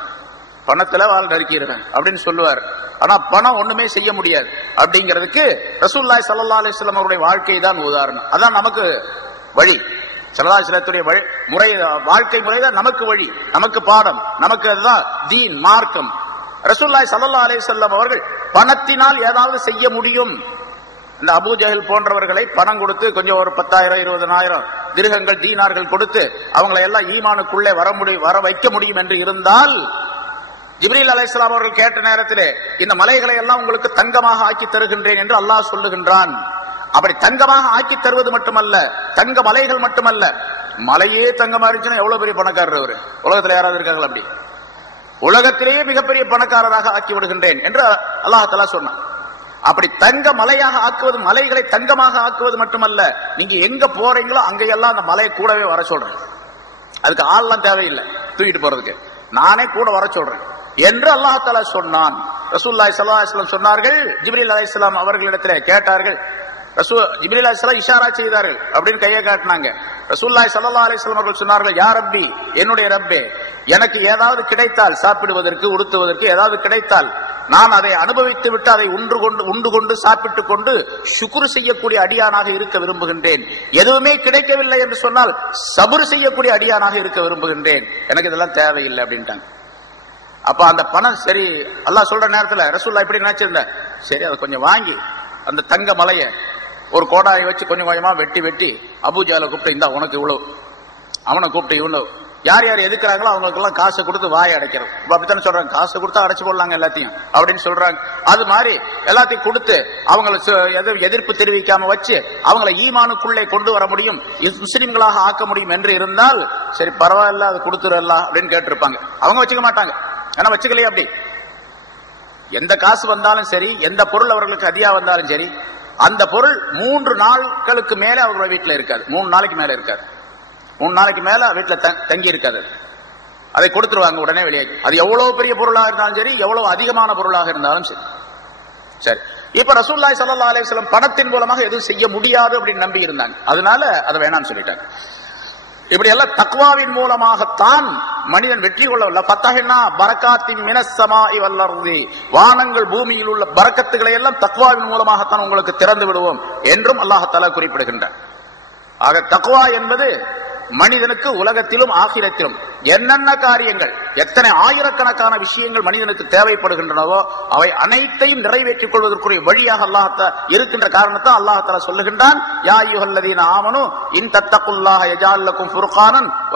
பணத்துல வாழை நறுக்கிடுவேன் அப்படின்னு சொல்லுவார். ஆனா பணம் ஒண்ணுமே செய்ய முடியாது அப்படிங்கிறதுக்கு ரசூலுல்லாஹி ஸல்லல்லாஹு அலைஹி வஸல்லம் அவருடைய வாழ்க்கை தான் உதாரணம். அதான் நமக்கு வழி. ஸல்லல்லாஹு அலைஹி வஸல்லத்துடைய முறை, வாழ்க்கை முறை தான் நமக்கு வழி, நமக்கு பாடம், நமக்கு அதுதான் தீன், மார்க்கம். ரசூலுல்லாஹி ஸல்லல்லாஹு அலைஹி வஸல்லம் அவர்கள் பணத்தினால் ஏதாவது செய்ய முடியும். இந்த அபூ ஜஹல் போன்றவர்களை பணம் கொடுத்து கொஞ்சம் ஒரு 10,000 20,000 திர்ஹங்கள் தீனார்கள் கொடுத்து அவங்களை எல்லாம் ஈமானுக்குள்ளே வர வைக்க முடியும் என்று இருந்தால், ஜிப்ரீல் அலைஹிஸ்ஸலாம் அவர்கள் கேட்ட நேரத்திலே இந்த மலைகளை எல்லாம் உங்களுக்கு தங்கமாக ஆக்கி தருகின்றேன் என்று அல்லாஹ் சொல்லுகின்றான். அப்படி தங்கமாக ஆக்கி தருவது மட்டுமல்ல, தங்க மலைகள் மட்டுமல்ல, மலையே தங்கமா இருந்துச்சுன்னா எவ்வளவு பெரிய பணக்காரர் அவரு. உலகத்தில் யாராவது இருக்காங்களா அப்படி? உலகத்திலேயே மிகப்பெரிய பணக்காரராக ஆக்கி விடுகின்றேன் என்று அல்லாஹ் தஆலா சொன்னான். அப்படி தங்க மலையாக ஆக்குவது, மலைகளை தங்கமாக ஆக்குவது மட்டுமல்ல, நீங்க எங்க போறீங்களோ அங்கெல்லாம் அந்த மலையை கூடவே வர சொல்றேன். அதுக்கு ஆள்லாம் தேவையில்லை தூக்கிட்டு போறதுக்கு, நானே கூட வர சொல்றேன் என்று அல்லாஹ் தஆலா சொன்னான். ரசூலுல்லாஹி ஸல்லல்லாஹு அலைஹி வஸல்லம் சொன்னார்கள். ஜிப்ரீல் அலைஹிஸ்ஸலாம் அவர்களிடத்தில் கேட்டார்கள். ஜிப்ரீல் அலைஹிஸ்ஸலாம் இஷாரா செய்தார்கள், அப்படின்னு கையை காட்டினாங்க. ரசூலுல்லாஹி ஸல்லல்லாஹு அலைஹி வஸல்லம் அவர்கள் சொன்னார்கள், யா ரப்பி, என்னுடைய ரப்பே, எனக்கு ஏதாவது கிடைத்தால், சாப்பிடுவதற்கு உடுத்துவதற்கு ஏதாவது கிடைத்தால் நான் அதை அனுபவித்து விட்டு அதை உண்டு கொண்டு சாப்பிட்டுக் கொண்டு சுக்ரு செய்யக்கூடிய அடியானாக இருக்க விரும்புகின்றேன். எதுவுமே கிடைக்கவில்லை என்று சொன்னால் சபுர் செய்யக்கூடிய அடியானாக இருக்க விரும்புகின்றேன். எனக்கு இதெல்லாம் தேவையில்லை அப்படின்ட்டாங்க. அப்ப அந்த பணம் சரி, அல்லாஹ் சொல்ற நேரத்துல ரசூலுல்லாஹ் இப்படி நினைச்சிருந்த, சரி அதை கொஞ்சம் வாங்கி அந்த தங்க மலைய ஒரு கோடாயை வச்சு கொஞ்சம் கொஞ்சமா வெட்டி வெட்டி அபூஜால கூப்பிட்டு, இந்தா உனக்கு இவ்வளவு, அவனை கூப்பிட்டு இவ்வளவு, யார் யார் எதுக்குறாங்களோ அவங்களுக்கு எல்லாம் காசை கொடுத்து வாயை அடைக்கிறது. அப்படித்தானே சொல்றாங்க, காசை கொடுத்தா அடைச்சு போடலாங்க எல்லாத்தையும் அப்படின்னு சொல்றாங்க. அது மாதிரி எல்லாத்தையும் கொடுத்து அவங்களை எதிர்ப்பு தெரிவிக்காம வச்சு அவங்களை ஈமானுக்குள்ளே கொண்டு வர முடியும், முஸ்லிம்களாக ஆக்க முடியும் என்று இருந்தால் சரி பரவாயில்ல, அது கொடுத்துடலாம் அப்படின்னு கேட்டிருப்பாங்க. அவங்க வச்சுக்க மாட்டாங்க. ஏன்னா வச்சுக்கலையே. அப்படி எந்த காசு வந்தாலும் சரி, எந்த பொருள் அவர்களுக்கு அதிகா வந்தாலும் சரி, அந்த பொருள் 3 நாட்களுக்கு மேல அவங்களோட வீட்டுல இருக்காது. 3 நாளைக்கு மேல இருக்காது. 3 நாளைக்கு மேல வீட்டுல தங்கி இருக்காது. அதை கொடுத்துருவாங்க உடனே வெளியாகி. அது எவ்வளவு பெரிய பொருளாக இருந்தாலும் சரி, எவ்வளவு அதிகமான பொருளாக இருந்தாலும் சரி. சரி, இப்ப ரசூலுல்லாஹி ஸல்லல்லாஹு அலைஹி வஸல்லம் பணத்தின் மூலமாக எதுவும் செய்ய முடியாது அப்படின்னு நம்பி இருந்தாங்க. அதனால அதை வேணாம்னு சொல்லிட்டாங்க. இப்படி எல்லாம் தக்வாவின் மூலமாகத்தான் மனிதன் வெற்றி கொள்ளவில்லை. ஃபத்தஹ்னா பரக்காத்தின் மினஸ் ஸமாஇ வல் அர்தி, வானங்கள் பூமியில் உள்ள பரக்கத்துகளை எல்லாம் தக்வாவின் மூலமாகத்தான் உங்களுக்கு திறந்து விடுவோம் என்றும் அல்லாஹ் தஆலா குறிப்பிடுகின்றார். ஆக தக்வா என்பது மனிதனுக்கு உலகத்திலும் ஆகிரத்திலும் என்னென்ன காரியங்கள், எத்தனை ஆயிரக்கணக்கான விஷயங்கள் மனிதனுக்கு தேவைப்படுகின்றனவோ அவை அனைத்தையும் நிறைவேற்றிக் கொள்வதற்குரிய வழியாக அல்லாஹ் இருக்கின்ற காரணத்தை அல்லாஹ் தஆலா சொல்லுகின்றான். யா அய்யுஹல்லதீன ஆமனு இன் தத்தகுல்லாஹ யஜஅல் லக்கும் ஃபுர்கானன் வ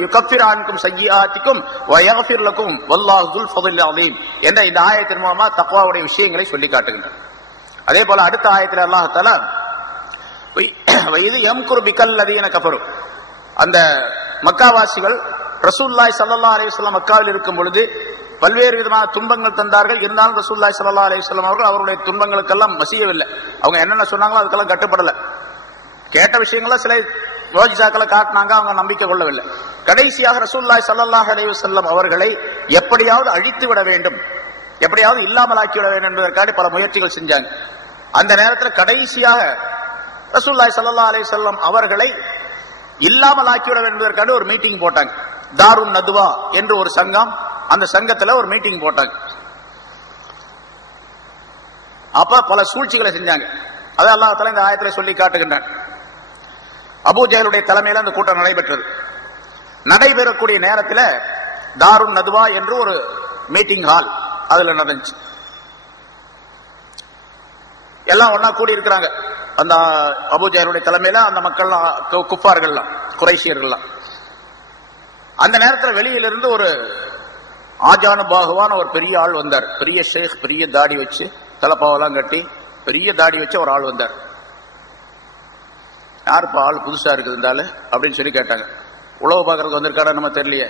யுகஃபிர் அன்கும் சய்யிஆத்திக்கும் வ யக்ஃபிர் லக்கும் வல்லாஹு ذுல் ஃபضل அலீம் என்ற இந்த ஆயத்தின் மூலமா தக்வாவுடைய விஷயங்களை சொல்லி காட்டுகின்றார். அதே போல அடுத்த ஆயத்தில் அல்லாஹ் தஆலா அந்த மக்காவாசிகள் ரசூலுல்லாஹி ஸல்லல்லாஹு அலைஹி வஸல்லம் மக்காவில் இருக்கும் பொழுது பல்வேறு விதமான துன்பங்கள் தந்தார்கள். இருந்தாலும் ரசூலுல்லாஹி ஸல்லல்லாஹு அலைஹி வஸல்லம் அவர்கள் அவருடைய துன்பங்களுக்கெல்லாம் மசியவில்லை. அவங்க என்னென்ன சொன்னாங்களோ அதுக்கெல்லாம் கட்டுப்படல. கேட்ட விஷயங்கள சில மோஜிசாக்களை காட்டினாங்க, அவங்க நம்பிக்கை கொள்ளவில்லை. கடைசியாக ரசூலுல்லாஹி ஸல்லல்லாஹு அலைஹி வஸல்லம் அவர்களை எப்படியாவது அழித்து விட வேண்டும், எப்படியாவது இல்லாமலாக்கி விட வேண்டும் என்பதற்காக பல முயற்சிகள் செஞ்சாங்க. அந்த நேரத்தில் கடைசியாக ரசூலுல்லாஹி ஸல்லல்லாஹு அலைஹி வஸல்லம் அவர்களை இல்லாமல் ஆக்கிவிட வேண்டும் என்பதற்காக ஒரு மீட்டிங் போட்டாங்க. தாருன் நதுவா என்று ஒரு சங்கம், அந்த சங்கத்துல ஒரு மீட்டிங் போட்டாங்க. அப்ப பல சூழ்ச்சிகளை செஞ்சாங்க. அதை அல்லாஹ் தஆலா இந்த ஆயத்திலே சொல்லி காட்டுகின்றான். அபூ ஜஹலுடைய தலைமையில அந்த கூட்டம் நடைபெற்றது. நடைபெறக்கூடிய நேரத்தில் தாருன் நதுவா என்று ஒரு மீட்டிங் ஹால் அதுல நடந்துச்சு. எல்லாம் ஒன்னா கூடி இருக்கிறாங்க. அந்த அபூ ஜஹலுடைய தலைமையில அந்த மக்கள் குஃபார்கள்லாம், குறைஷியர்கள்லாம். அந்த நேரத்தில் வெளியிலிருந்து ஒரு ஆஜானு பாகுவான ஒரு பெரிய ஆள் வந்தார். பெரிய ஷேக், பெரிய தாடி வச்சு, தலப்பாவெல்லாம் கட்டி பெரிய தாடி வச்சு ஒரு ஆள் வந்தார். யாருப்பா ஆள் புதுசா இருக்குதுந்தால அப்படின்னு சொல்லி கேட்டாங்க. உழவு பார்க்கறதுக்கு வந்திருக்காரா நம்ம தெரியலையே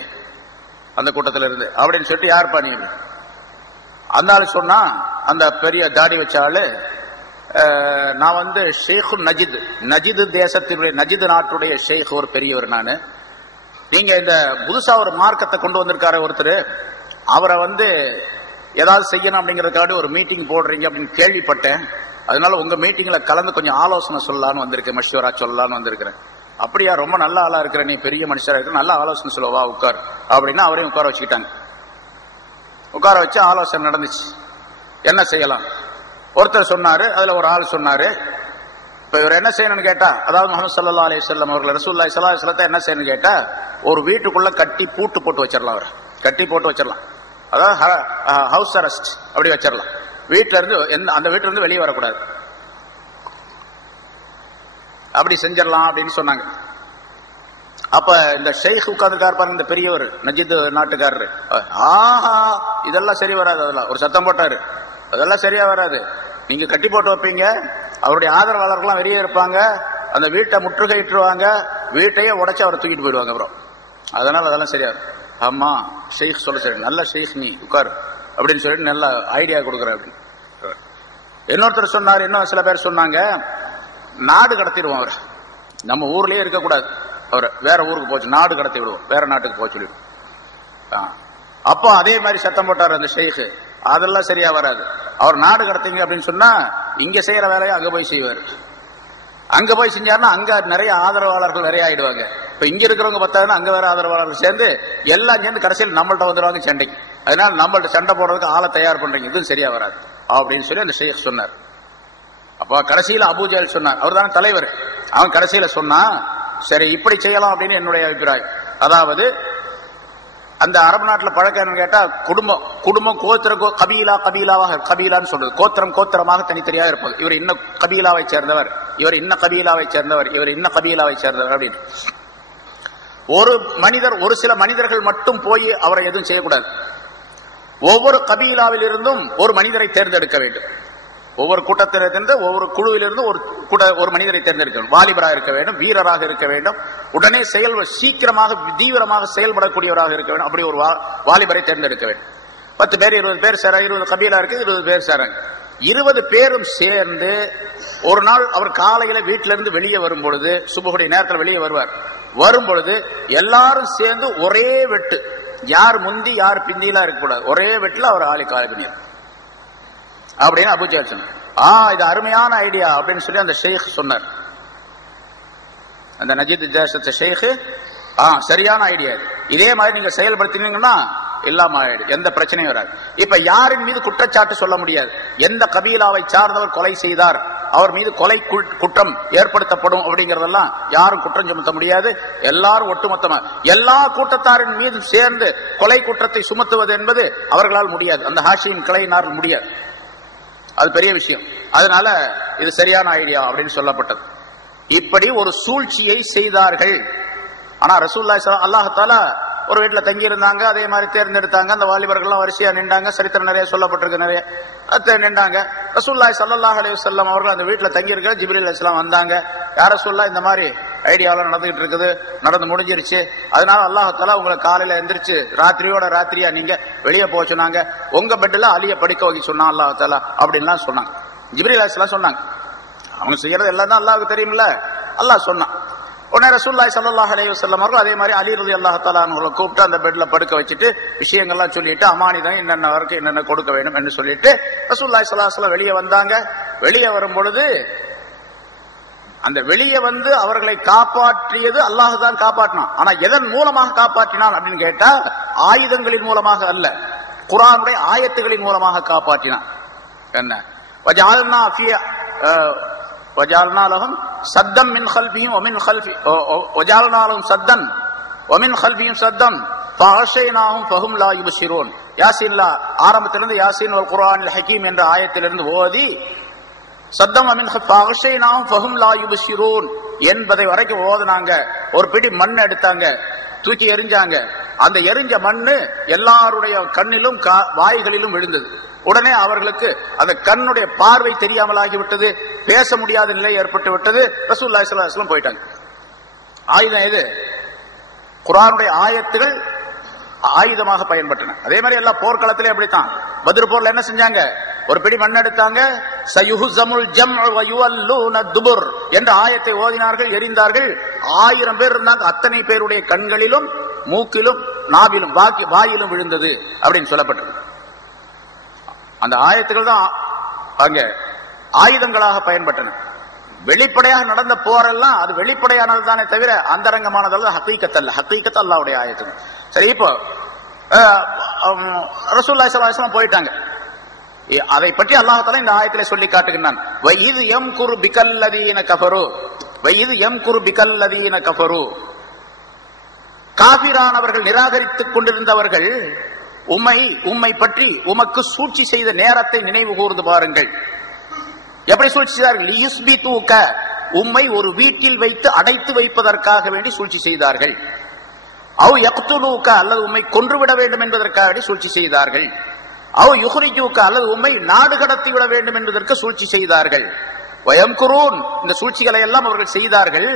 அந்த கூட்டத்தில் இருந்து அப்படின்னு சொல்லிட்டு, யாருப்பா நீ? அந்த ஆள் சொன்னா, அந்த பெரிய தாடி வச்ச ஆளு, நான் வந்து ஷேக் நஜித் தேசத்தினுடைய, நஜித் நாட்டுடைய ஷேக், ஒரு பெரியவர் நானு. நீங்க இந்த புதுசா ஒரு மார்க்கத்தை கொண்டு வந்திருக்காரு ஒருத்தர், அவரை வந்து ஏதாவது செய்யணும் அப்படிங்கறதுக்காக ஒரு மீட்டிங் போடுறீங்க அப்படின்னு கேள்விப்பட்டேன். அதனால உங்க மீட்டிங்ல கலந்து கொஞ்சம் ஆலோசனை சொல்லலான்னு வந்திருக்கேன், மஷ்வரா சொல்லலான்னு வந்திருக்கிறேன். அப்படியா, ரொம்ப நல்ல ஆளா இருக்கிற, நீ பெரிய மனுஷரா இருக்கிற, நல்ல ஆலோசனை சொல்லவா, உட்கார் அப்படின்னா அவரையும் உட்கார வச்சுக்கிட்டாங்க. உட்கார வச்சு ஆலோசனை நடந்துச்சு. என்ன செய்யலாம்? ஒருத்தர் சொன்னாரு, அதுல ஒரு ஆள் சொன்னாரு, இப்ப இவர் என்ன செய்யணும்னு கேட்டா, அதாவது முஹம்மது ஸல்லல்லாஹு அலைஹி வஸல்லம் அவர்கள் ரசூலுல்லாஹி ஸல்லல்லாஹு அலைஹி வஸல்லம் என்ன செய்யணும்னு கேட்டா, ஒரு வீட்டுக்குள்ள கட்டி பூட்டு போட்டு வச்சிடலாம். அவரை கட்டி போட்டு வச்சிடலாம். அதாவது ஹவுஸ் அரெஸ்ட் அப்படி வச்சிடலாம். வீட்டுல இருந்து அந்த வீட்டுல இருந்து வெளியே வரக்கூடாது. அப்படி செஞ்சிடலாம் அப்படின்னு சொன்னாங்க. அப்ப இந்த ஷேக் உட்கார்ந்துருக்காரு பாருங்க, இந்த பெரியவர் நஜித் நாட்டுக்காரரு, ஆஹா இதெல்லாம் சரி வராது, அதெல்லாம் ஒரு சத்தம் போட்டாரு, அதெல்லாம் சரியா வராது. நீங்க கட்டி போட்டு வைப்பீங்க, அவருடைய ஆதரவாளர்கள்லாம் வெளியே இருப்பாங்க, அந்த வீட்டை முற்றுகையிட்டுருவாங்க, வீட்டையே உடைச்சு அவரை தூக்கிட்டு போயிடுவாங்க. அப்புறம் அதனால அதெல்லாம் சரியா. ஆமா ஷேக் சொல்ல சரி, நல்ல ஷேக் நீ உட்காரு அப்படின்னு சொல்லிட்டு நல்ல ஐடியா கொடுக்குற அப்படின்னு. இன்னொருத்தர் சொன்னார், இன்னும் சில பேர் சொன்னாங்க, நாடு கடத்திடுவோம் அவர், நம்ம ஊர்லயே இருக்கக்கூடாது, அவர் வேற ஊருக்கு போச்சு, நாடு கடத்தி விடுவோம், வேற நாட்டுக்கு போக சொல்லிடுவோம். அப்போ அதே மாதிரி சத்தம் போட்டார் அந்த ஷேக், அதெல்லாம் சரியா வராது, அவர் நாடு கடத்துங்க அப்படின்னு சொன்னா இங்க செய்யற வேலையை அங்க போய் செய்வார். அங்க போய் செஞ்சாருன்னா அங்க நிறைய ஆதரவாளர்கள் நிறைய ஆயிடுவாங்க. இப்ப இங்க இருக்கிறவங்க பார்த்தாங்கன்னா அங்க வேற ஆதரவாளர்கள் சேர்ந்து எல்லாம் சேர்ந்து கடைசியில் நம்மள்ட்ட வந்துடுவாங்க சண்டைக்கு. அதனால நம்மள்ட்ட சண்டை போடுறதுக்கு ஆளை தயார் பண்றீங்க, இது சரியா வராது அப்படின்னு சொல்லி அந்த ஷேக் சொன்னார். அப்ப கடைசியில அபூஜஹல் சொன்னார், அவர் தானே தலைவர். அவன் கடைசியில சொன்னா, சரி இப்படி செய்யலாம் அப்படின்னு என்னுடைய அபிப்பிராயம். அதாவது அந்த அரபு நாட்டில் பழக்கம் கேட்டா குடும்பம் குடும்பம் கோத்திர கபீலா கபீலாவாக, கபீலான்னு சொல்றது கோத்திரம் கோத்திரமாக தனித்தனியாக இருப்பது. இவர் இன்ன கபீலாவை சேர்ந்தவர், இவர் இன்ன கபீலாவை சேர்ந்தவர், இவர் இன்ன கபீலாவை சேர்ந்தவர் அப்படின்னு. ஒரு மனிதர், ஒரு சில மனிதர்கள் மட்டும் போய் அவரை எதுவும் செய்யக்கூடாது. ஒவ்வொரு கபீலாவில் இருந்தும் ஒரு மனிதரை தேர்ந்தெடுக்க வேண்டும். ஒவ்வொரு கூட்டத்திலிருந்து ஒவ்வொரு குழுவிலிருந்து ஒரு மனிதரை தேர்ந்தெடுக்கணும். வாலிபராக இருக்க வேண்டும், வீரராக இருக்க வேண்டும், உடனே சீக்கிரமாக தீவிரமாக செயல்படக்கூடியவராக இருக்க வேண்டும். அப்படி ஒரு வாலிபரை தேர்ந்தெடுக்க வேண்டும். 10 பேர் 20 பேர் சேர, 20 கபீலா இருக்கு, 20 பேர் சேராங்க. 20 பேரும் சேர்ந்து ஒரு நாள் அவர் காலையில வீட்டில இருந்து வெளியே வரும் பொழுது, சுபஹுடைய நேரத்தில் வெளியே வருவார். வரும் பொழுது எல்லாரும் சேர்ந்து ஒரே வெட்டு, யார் முந்தி யார் பிந்திலாம் இருக்கக்கூடாது, ஒரே வெட்டுல அவர் ஆளை காலை பண்ணியார் அப்படின்னு அபூஜஹல் சொன்னார். இது அருமையான ஐடியா அப்படின்னு சொல்லி அந்த ஷேக் சொன்னார். அந்த நஜீத் தேசத்து ஷேக், சரியான ஐடியா, இதே மாதிரி நீங்க செயல்படுத்தினீங்கன்னா இல்லாம ஆயிடும், எந்த பிரச்சனையும் வராது. இப்ப யாரின் மீது குற்றச்சாட்டு சொல்ல முடியாது. எந்த கபீலாவை சார்ந்தவர் கொலை செய்தார், அவர் மீது கொலை குற்றம் ஏற்படுத்தப்படும் அப்படிங்கறதெல்லாம் யாரும் குற்றம் சுமத்த முடியாது. எல்லாரும் ஒட்டுமொத்தமா எல்லா கூட்டத்தாரின் மீது சேர்ந்து கொலை குற்றத்தை சுமத்துவது என்பது அவர்களால் முடியாது. அந்த ஹாஷிம் கிளையினால் முடியாது, அது பெரிய விஷயம். அதனால இது சரியான ஐடியா அப்படின்னு சொல்லப்பட்டது. இப்படி ஒரு சூழ்ச்சியை செய்தார்கள். ஆனா ரசூலுல்லாஹி அல்லாஹ் தஆலா ஒரு வீட்டுல தங்கி இருந்தாங்க, அதே மாதிரி தேர்ந்தெடுத்தாங்க. அந்த வாலிபர்கள்லாம் வரிசையா நின்றாங்க, சரித்திரம் நிறைய சொல்லப்பட்டிருக்கு, நிறைய நின்றாங்க. ரசூலுல்லாஹி ஸல்லல்லாஹு அலைஹி வஸல்லம் அவர்கள் அந்த வீட்டுல தங்கி இருக்க ஜிப்ரீல் அலைஹிஸ்ஸலாம் வந்தாங்க. யார சொல்லலாம், இந்த மாதிரி ஐடியாவெல்லாம் நடந்துகிட்டு இருக்குது, நடந்து முடிஞ்சிருச்சு, அதனால அல்லாஹ் தஆலா உங்களை காலையில எந்திரிச்சு ராத்திரியோட ராத்திரியா நீங்க வெளியே போக சொன்னாங்க, உங்க பெட்ல அலிய படுக்க வைக்க சொன்னா அல்லாஹ் தஆலா அப்படின்லாம் சொன்னாங்க. ஜிப்ரீல் அலைஹிஸ்ஸலாம் சொன்னாங்க. அவங்க செய்யறது எல்லாம் தான் அல்லாஹ்வுக்கு தெரியும்ல, அல்லாஹ் சொன்னான். உடனே ரசூலுல்லாஹி ஸல்லல்லாஹு அலைஹி வஸல்லம் அவர்கள் அதே மாதிரி அலி ரலியல்லாஹு தஆலா அவங்களை கூப்பிட்டு அந்த பெட்ல படுக்க வச்சுட்டு விஷயங்கள்லாம் சொல்லிட்டு அமானிதம் என்னென்ன வரைக்கும் என்னென்ன கொடுக்க வேண்டும் என்று சொல்லிட்டு ரசூலுல்லாஹி ஸல்லல்லாஹு அலைஹி வஸல்லம் வெளியே வந்தாங்க. வெளியே வரும் பொழுது அந்த வெளியே வந்து அவர்களை காப்பாற்றியது அல்லாஹ் தான் காப்பாற்றினான். ஆனா எதன் மூலமாக காப்பாற்றினான் அப்படின்னு கேட்டா ஆயுதங்களின் மூலமாக அல்ல, குர்ஆனுடைய ஆயத்துகளின் மூலமாக காப்பாற்றினான். என்ன وجعلنا لهم سدا من خلفهم ومن خلف وجعلنا لهم سدا ومن خلفهم سدا فغشيناهم فهم لا يبصرون. யாசீன்ல ஆரம்பத்திலிருந்து யாசீன் வல் குர்ஆனில் ஹகீம் என்ற ஆயத்திலிருந்து ஓதி சத்தம் ومن فغشيناهم فهم لا يبصرون என்பதை வரைக்கும் ஓதுனாங்க. ஒரு பிடி மண் எடுத்தாங்க, தூக்கி எரிஞ்சாங்க. அந்த எரிஞ்ச மண்ணு எல்லாருடைய கண்ணிலும் வாய்களிலும் விழுந்தது. உடனே அவர்களுக்கு அந்த கண்ணுடைய பார்வை தெரியாமல் ஆகிவிட்டது, பேச முடியாத நிலை ஏற்பட்டு விட்டது. ரசூலுல்லாஹி ஸல்லல்லாஹு அலைஹி வஸல்லம் போயிட்டாங்க. ஆயுதம் எது? குர்ஆனுடைய ஆயத்துகள் ஆயுதமாக பயன்பட்டன. அதே மாதிரி எல்லா போர்க்களத்திலே அப்படித்தான். பத்ர் போர்ல என்ன செஞ்சாங்க? ஒரு பிடி மண் எடுத்தாங்க, சயுஹ்ஸமுல் ஜம்உ வ யுவல்லூன துபுர் என்ற ஆயத்தை ஓதினார்கள், எரிந்தார்கள். 1000 பேர் இருந்தாங்க, அத்தனை பேருடைய கண்களிலும் மூக்கிலும் நாவிலும் வாயிலும் விழுந்தது அப்படின்னு சொல்லப்பட்டது. அந்த ஆயத்துகள் தான் அங்க ஆயுதங்களாக பயன்பட்டன. வெளிப்படையாக நடந்த போரெல்லாம் அது வெளிப்படையானது தானே தவிர அந்தரங்கமானதல்ல, ஹகீகத் அல்ல. ஹகீகத் அல்லாஹ்வுடைய ஆயத்துகள். சரி, இப்போ ரசூலுல்லாஹி ஸல்லல்லாஹு அலைஹி வஸல்லம் போயிட்டாங்க. அதை பற்றி அல்லாஹ் தஆலா இந்த ஆயத்திலே சொல்லி காட்டுகிறான். வஇது யம்குரு பிகல்லதீன கஃபரு, வஇது யம்குரு பிகல்லதீன கஃபரு. காஃபிரானவர்கள், நிராகரித்துக் கொண்டிருந்தவர்கள் உம்மை பற்றி உமக்கு சூழ்ச்சி செய்த நேரத்தை நினைவு கூர்ந்து பாருங்கள். எப்படி சூழ்ச்சி செய்தார்கள்? லியுஸ்பிதூக, உம்மை ஒரு வீட்டில் வைத்து அடைத்து வைப்பதற்காக வேண்டி சூழ்ச்சி செய்தார்கள். அவ் யக்துலூக, அல்லது உம்மை கொன்றுவிட வேண்டும் என்பதற்காக சூழ்ச்சி செய்தார்கள். அவ் யுஹ்ரிஜூக, அல்லது உம்மை நாடு கடத்தி விட வேண்டும் என்பதற்கு சூழ்ச்சி செய்தார்கள். வயம்குரூன், இந்த சூழ்ச்சிகளை எல்லாம் அவர்கள் செய்தார்கள்.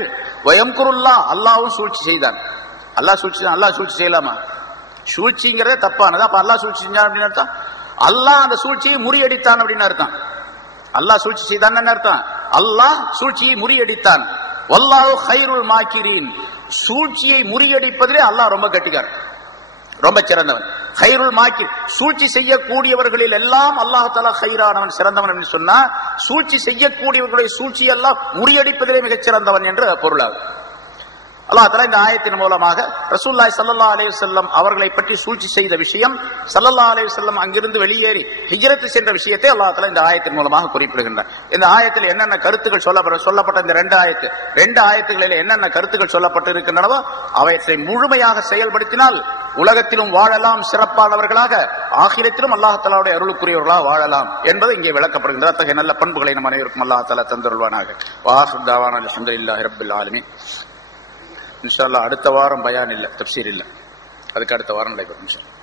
வயம்குருல்லா, அல்லாஹ்வும் சூழ்ச்சி செய்தான். அல்லாஹ் சூழ்ச்சி செய்யலாமா? சூழ்ச்சிங்கிறதே தப்பானது. அப்ப அல்லாஹ் சூழ்ச்சி செஞ்சான் அப்படின்னு அர்த்தம்? அல்லாஹ் அந்த சூழ்ச்சியை முறியடித்தான் அப்படின்னு அர்த்தம். அல்லாஹ் சூழ்ச்சி செய்தான் அர்த்தம். அல்லாஹ் சூழ்ச்சியை முறியடித்தான். வல்லாஹு கைருல் மாக்கிரீன், சூழ்ச்சியை முறியடிப்பதிலே அல்லாஹ் ரொம்ப கெட்டிக்காரன், ரொம்ப சிறந்தவன். கைருல் மாக்கி, சூழ்ச்சி செய்யக்கூடியவர்களில் எல்லாம் அல்லாஹ் தஆலா கைரானவன், சிறந்தவன் என்று சொன்னா சூழ்ச்சி செய்யக்கூடியவர்களுடைய சூழ்ச்சி எல்லாம் முறியடிப்பதிலே மிகச் சிறந்தவன் என்று பொருளாகும். அல்லாஹ் தஆலா இந்த ஆயத்தின் மூலமாக ரசூலுல்லாஹி ஸல்லல்லாஹு அலைஹி வஸல்லம் அவர்களை பற்றி சூழ்ச்சி செய்த விஷயம், ஸல்லல்லாஹு அலைஹி வஸல்லம் அங்கிருந்து வெளியேறி ஹிஜ்ரத் சென்ற விஷயத்தை அல்லாஹ் தஆலா இந்த ஆயத்தின் மூலமாக குறிப்பிடுகின்றார். இந்த ஆயத்தில் என்னென்ன கருத்துக்கள் சொல்லப்பட்ட இந்த ரெண்டு ஆயத்துகளில் என்னென்ன கருத்துக்கள் சொல்லப்பட்டு இருக்கின்றனவோ அவற்றை முழுமையாக செயல்படுத்தினால் உலகத்திலும் வாழலாம், சிறப்பானவர்களாக, ஆகிரத்திலும் அல்லாஹ் தஆலாவுடைய அருளுக்குரியவர்களாக வாழலாம் என்பது இங்கே விளக்கப்படுகின்றது. அத்தகைய நல்ல பண்புகளை நம் அனைவருக்கும் அல்லாஹ் தஆலா தந்தருள்வானாக. வாஹிர் தஅவானா அல்ஹம்துலில்லாஹி ரப்பில் ஆலமீன். இன்ஷா அல்லாஹ் அடுத்த வாரம் பயான் இல்ல, தஃப்சீர் இல்ல, அதுக்கு அடுத்த வாரம் நடைபெறும் இன்ஷா அல்லாஹ்.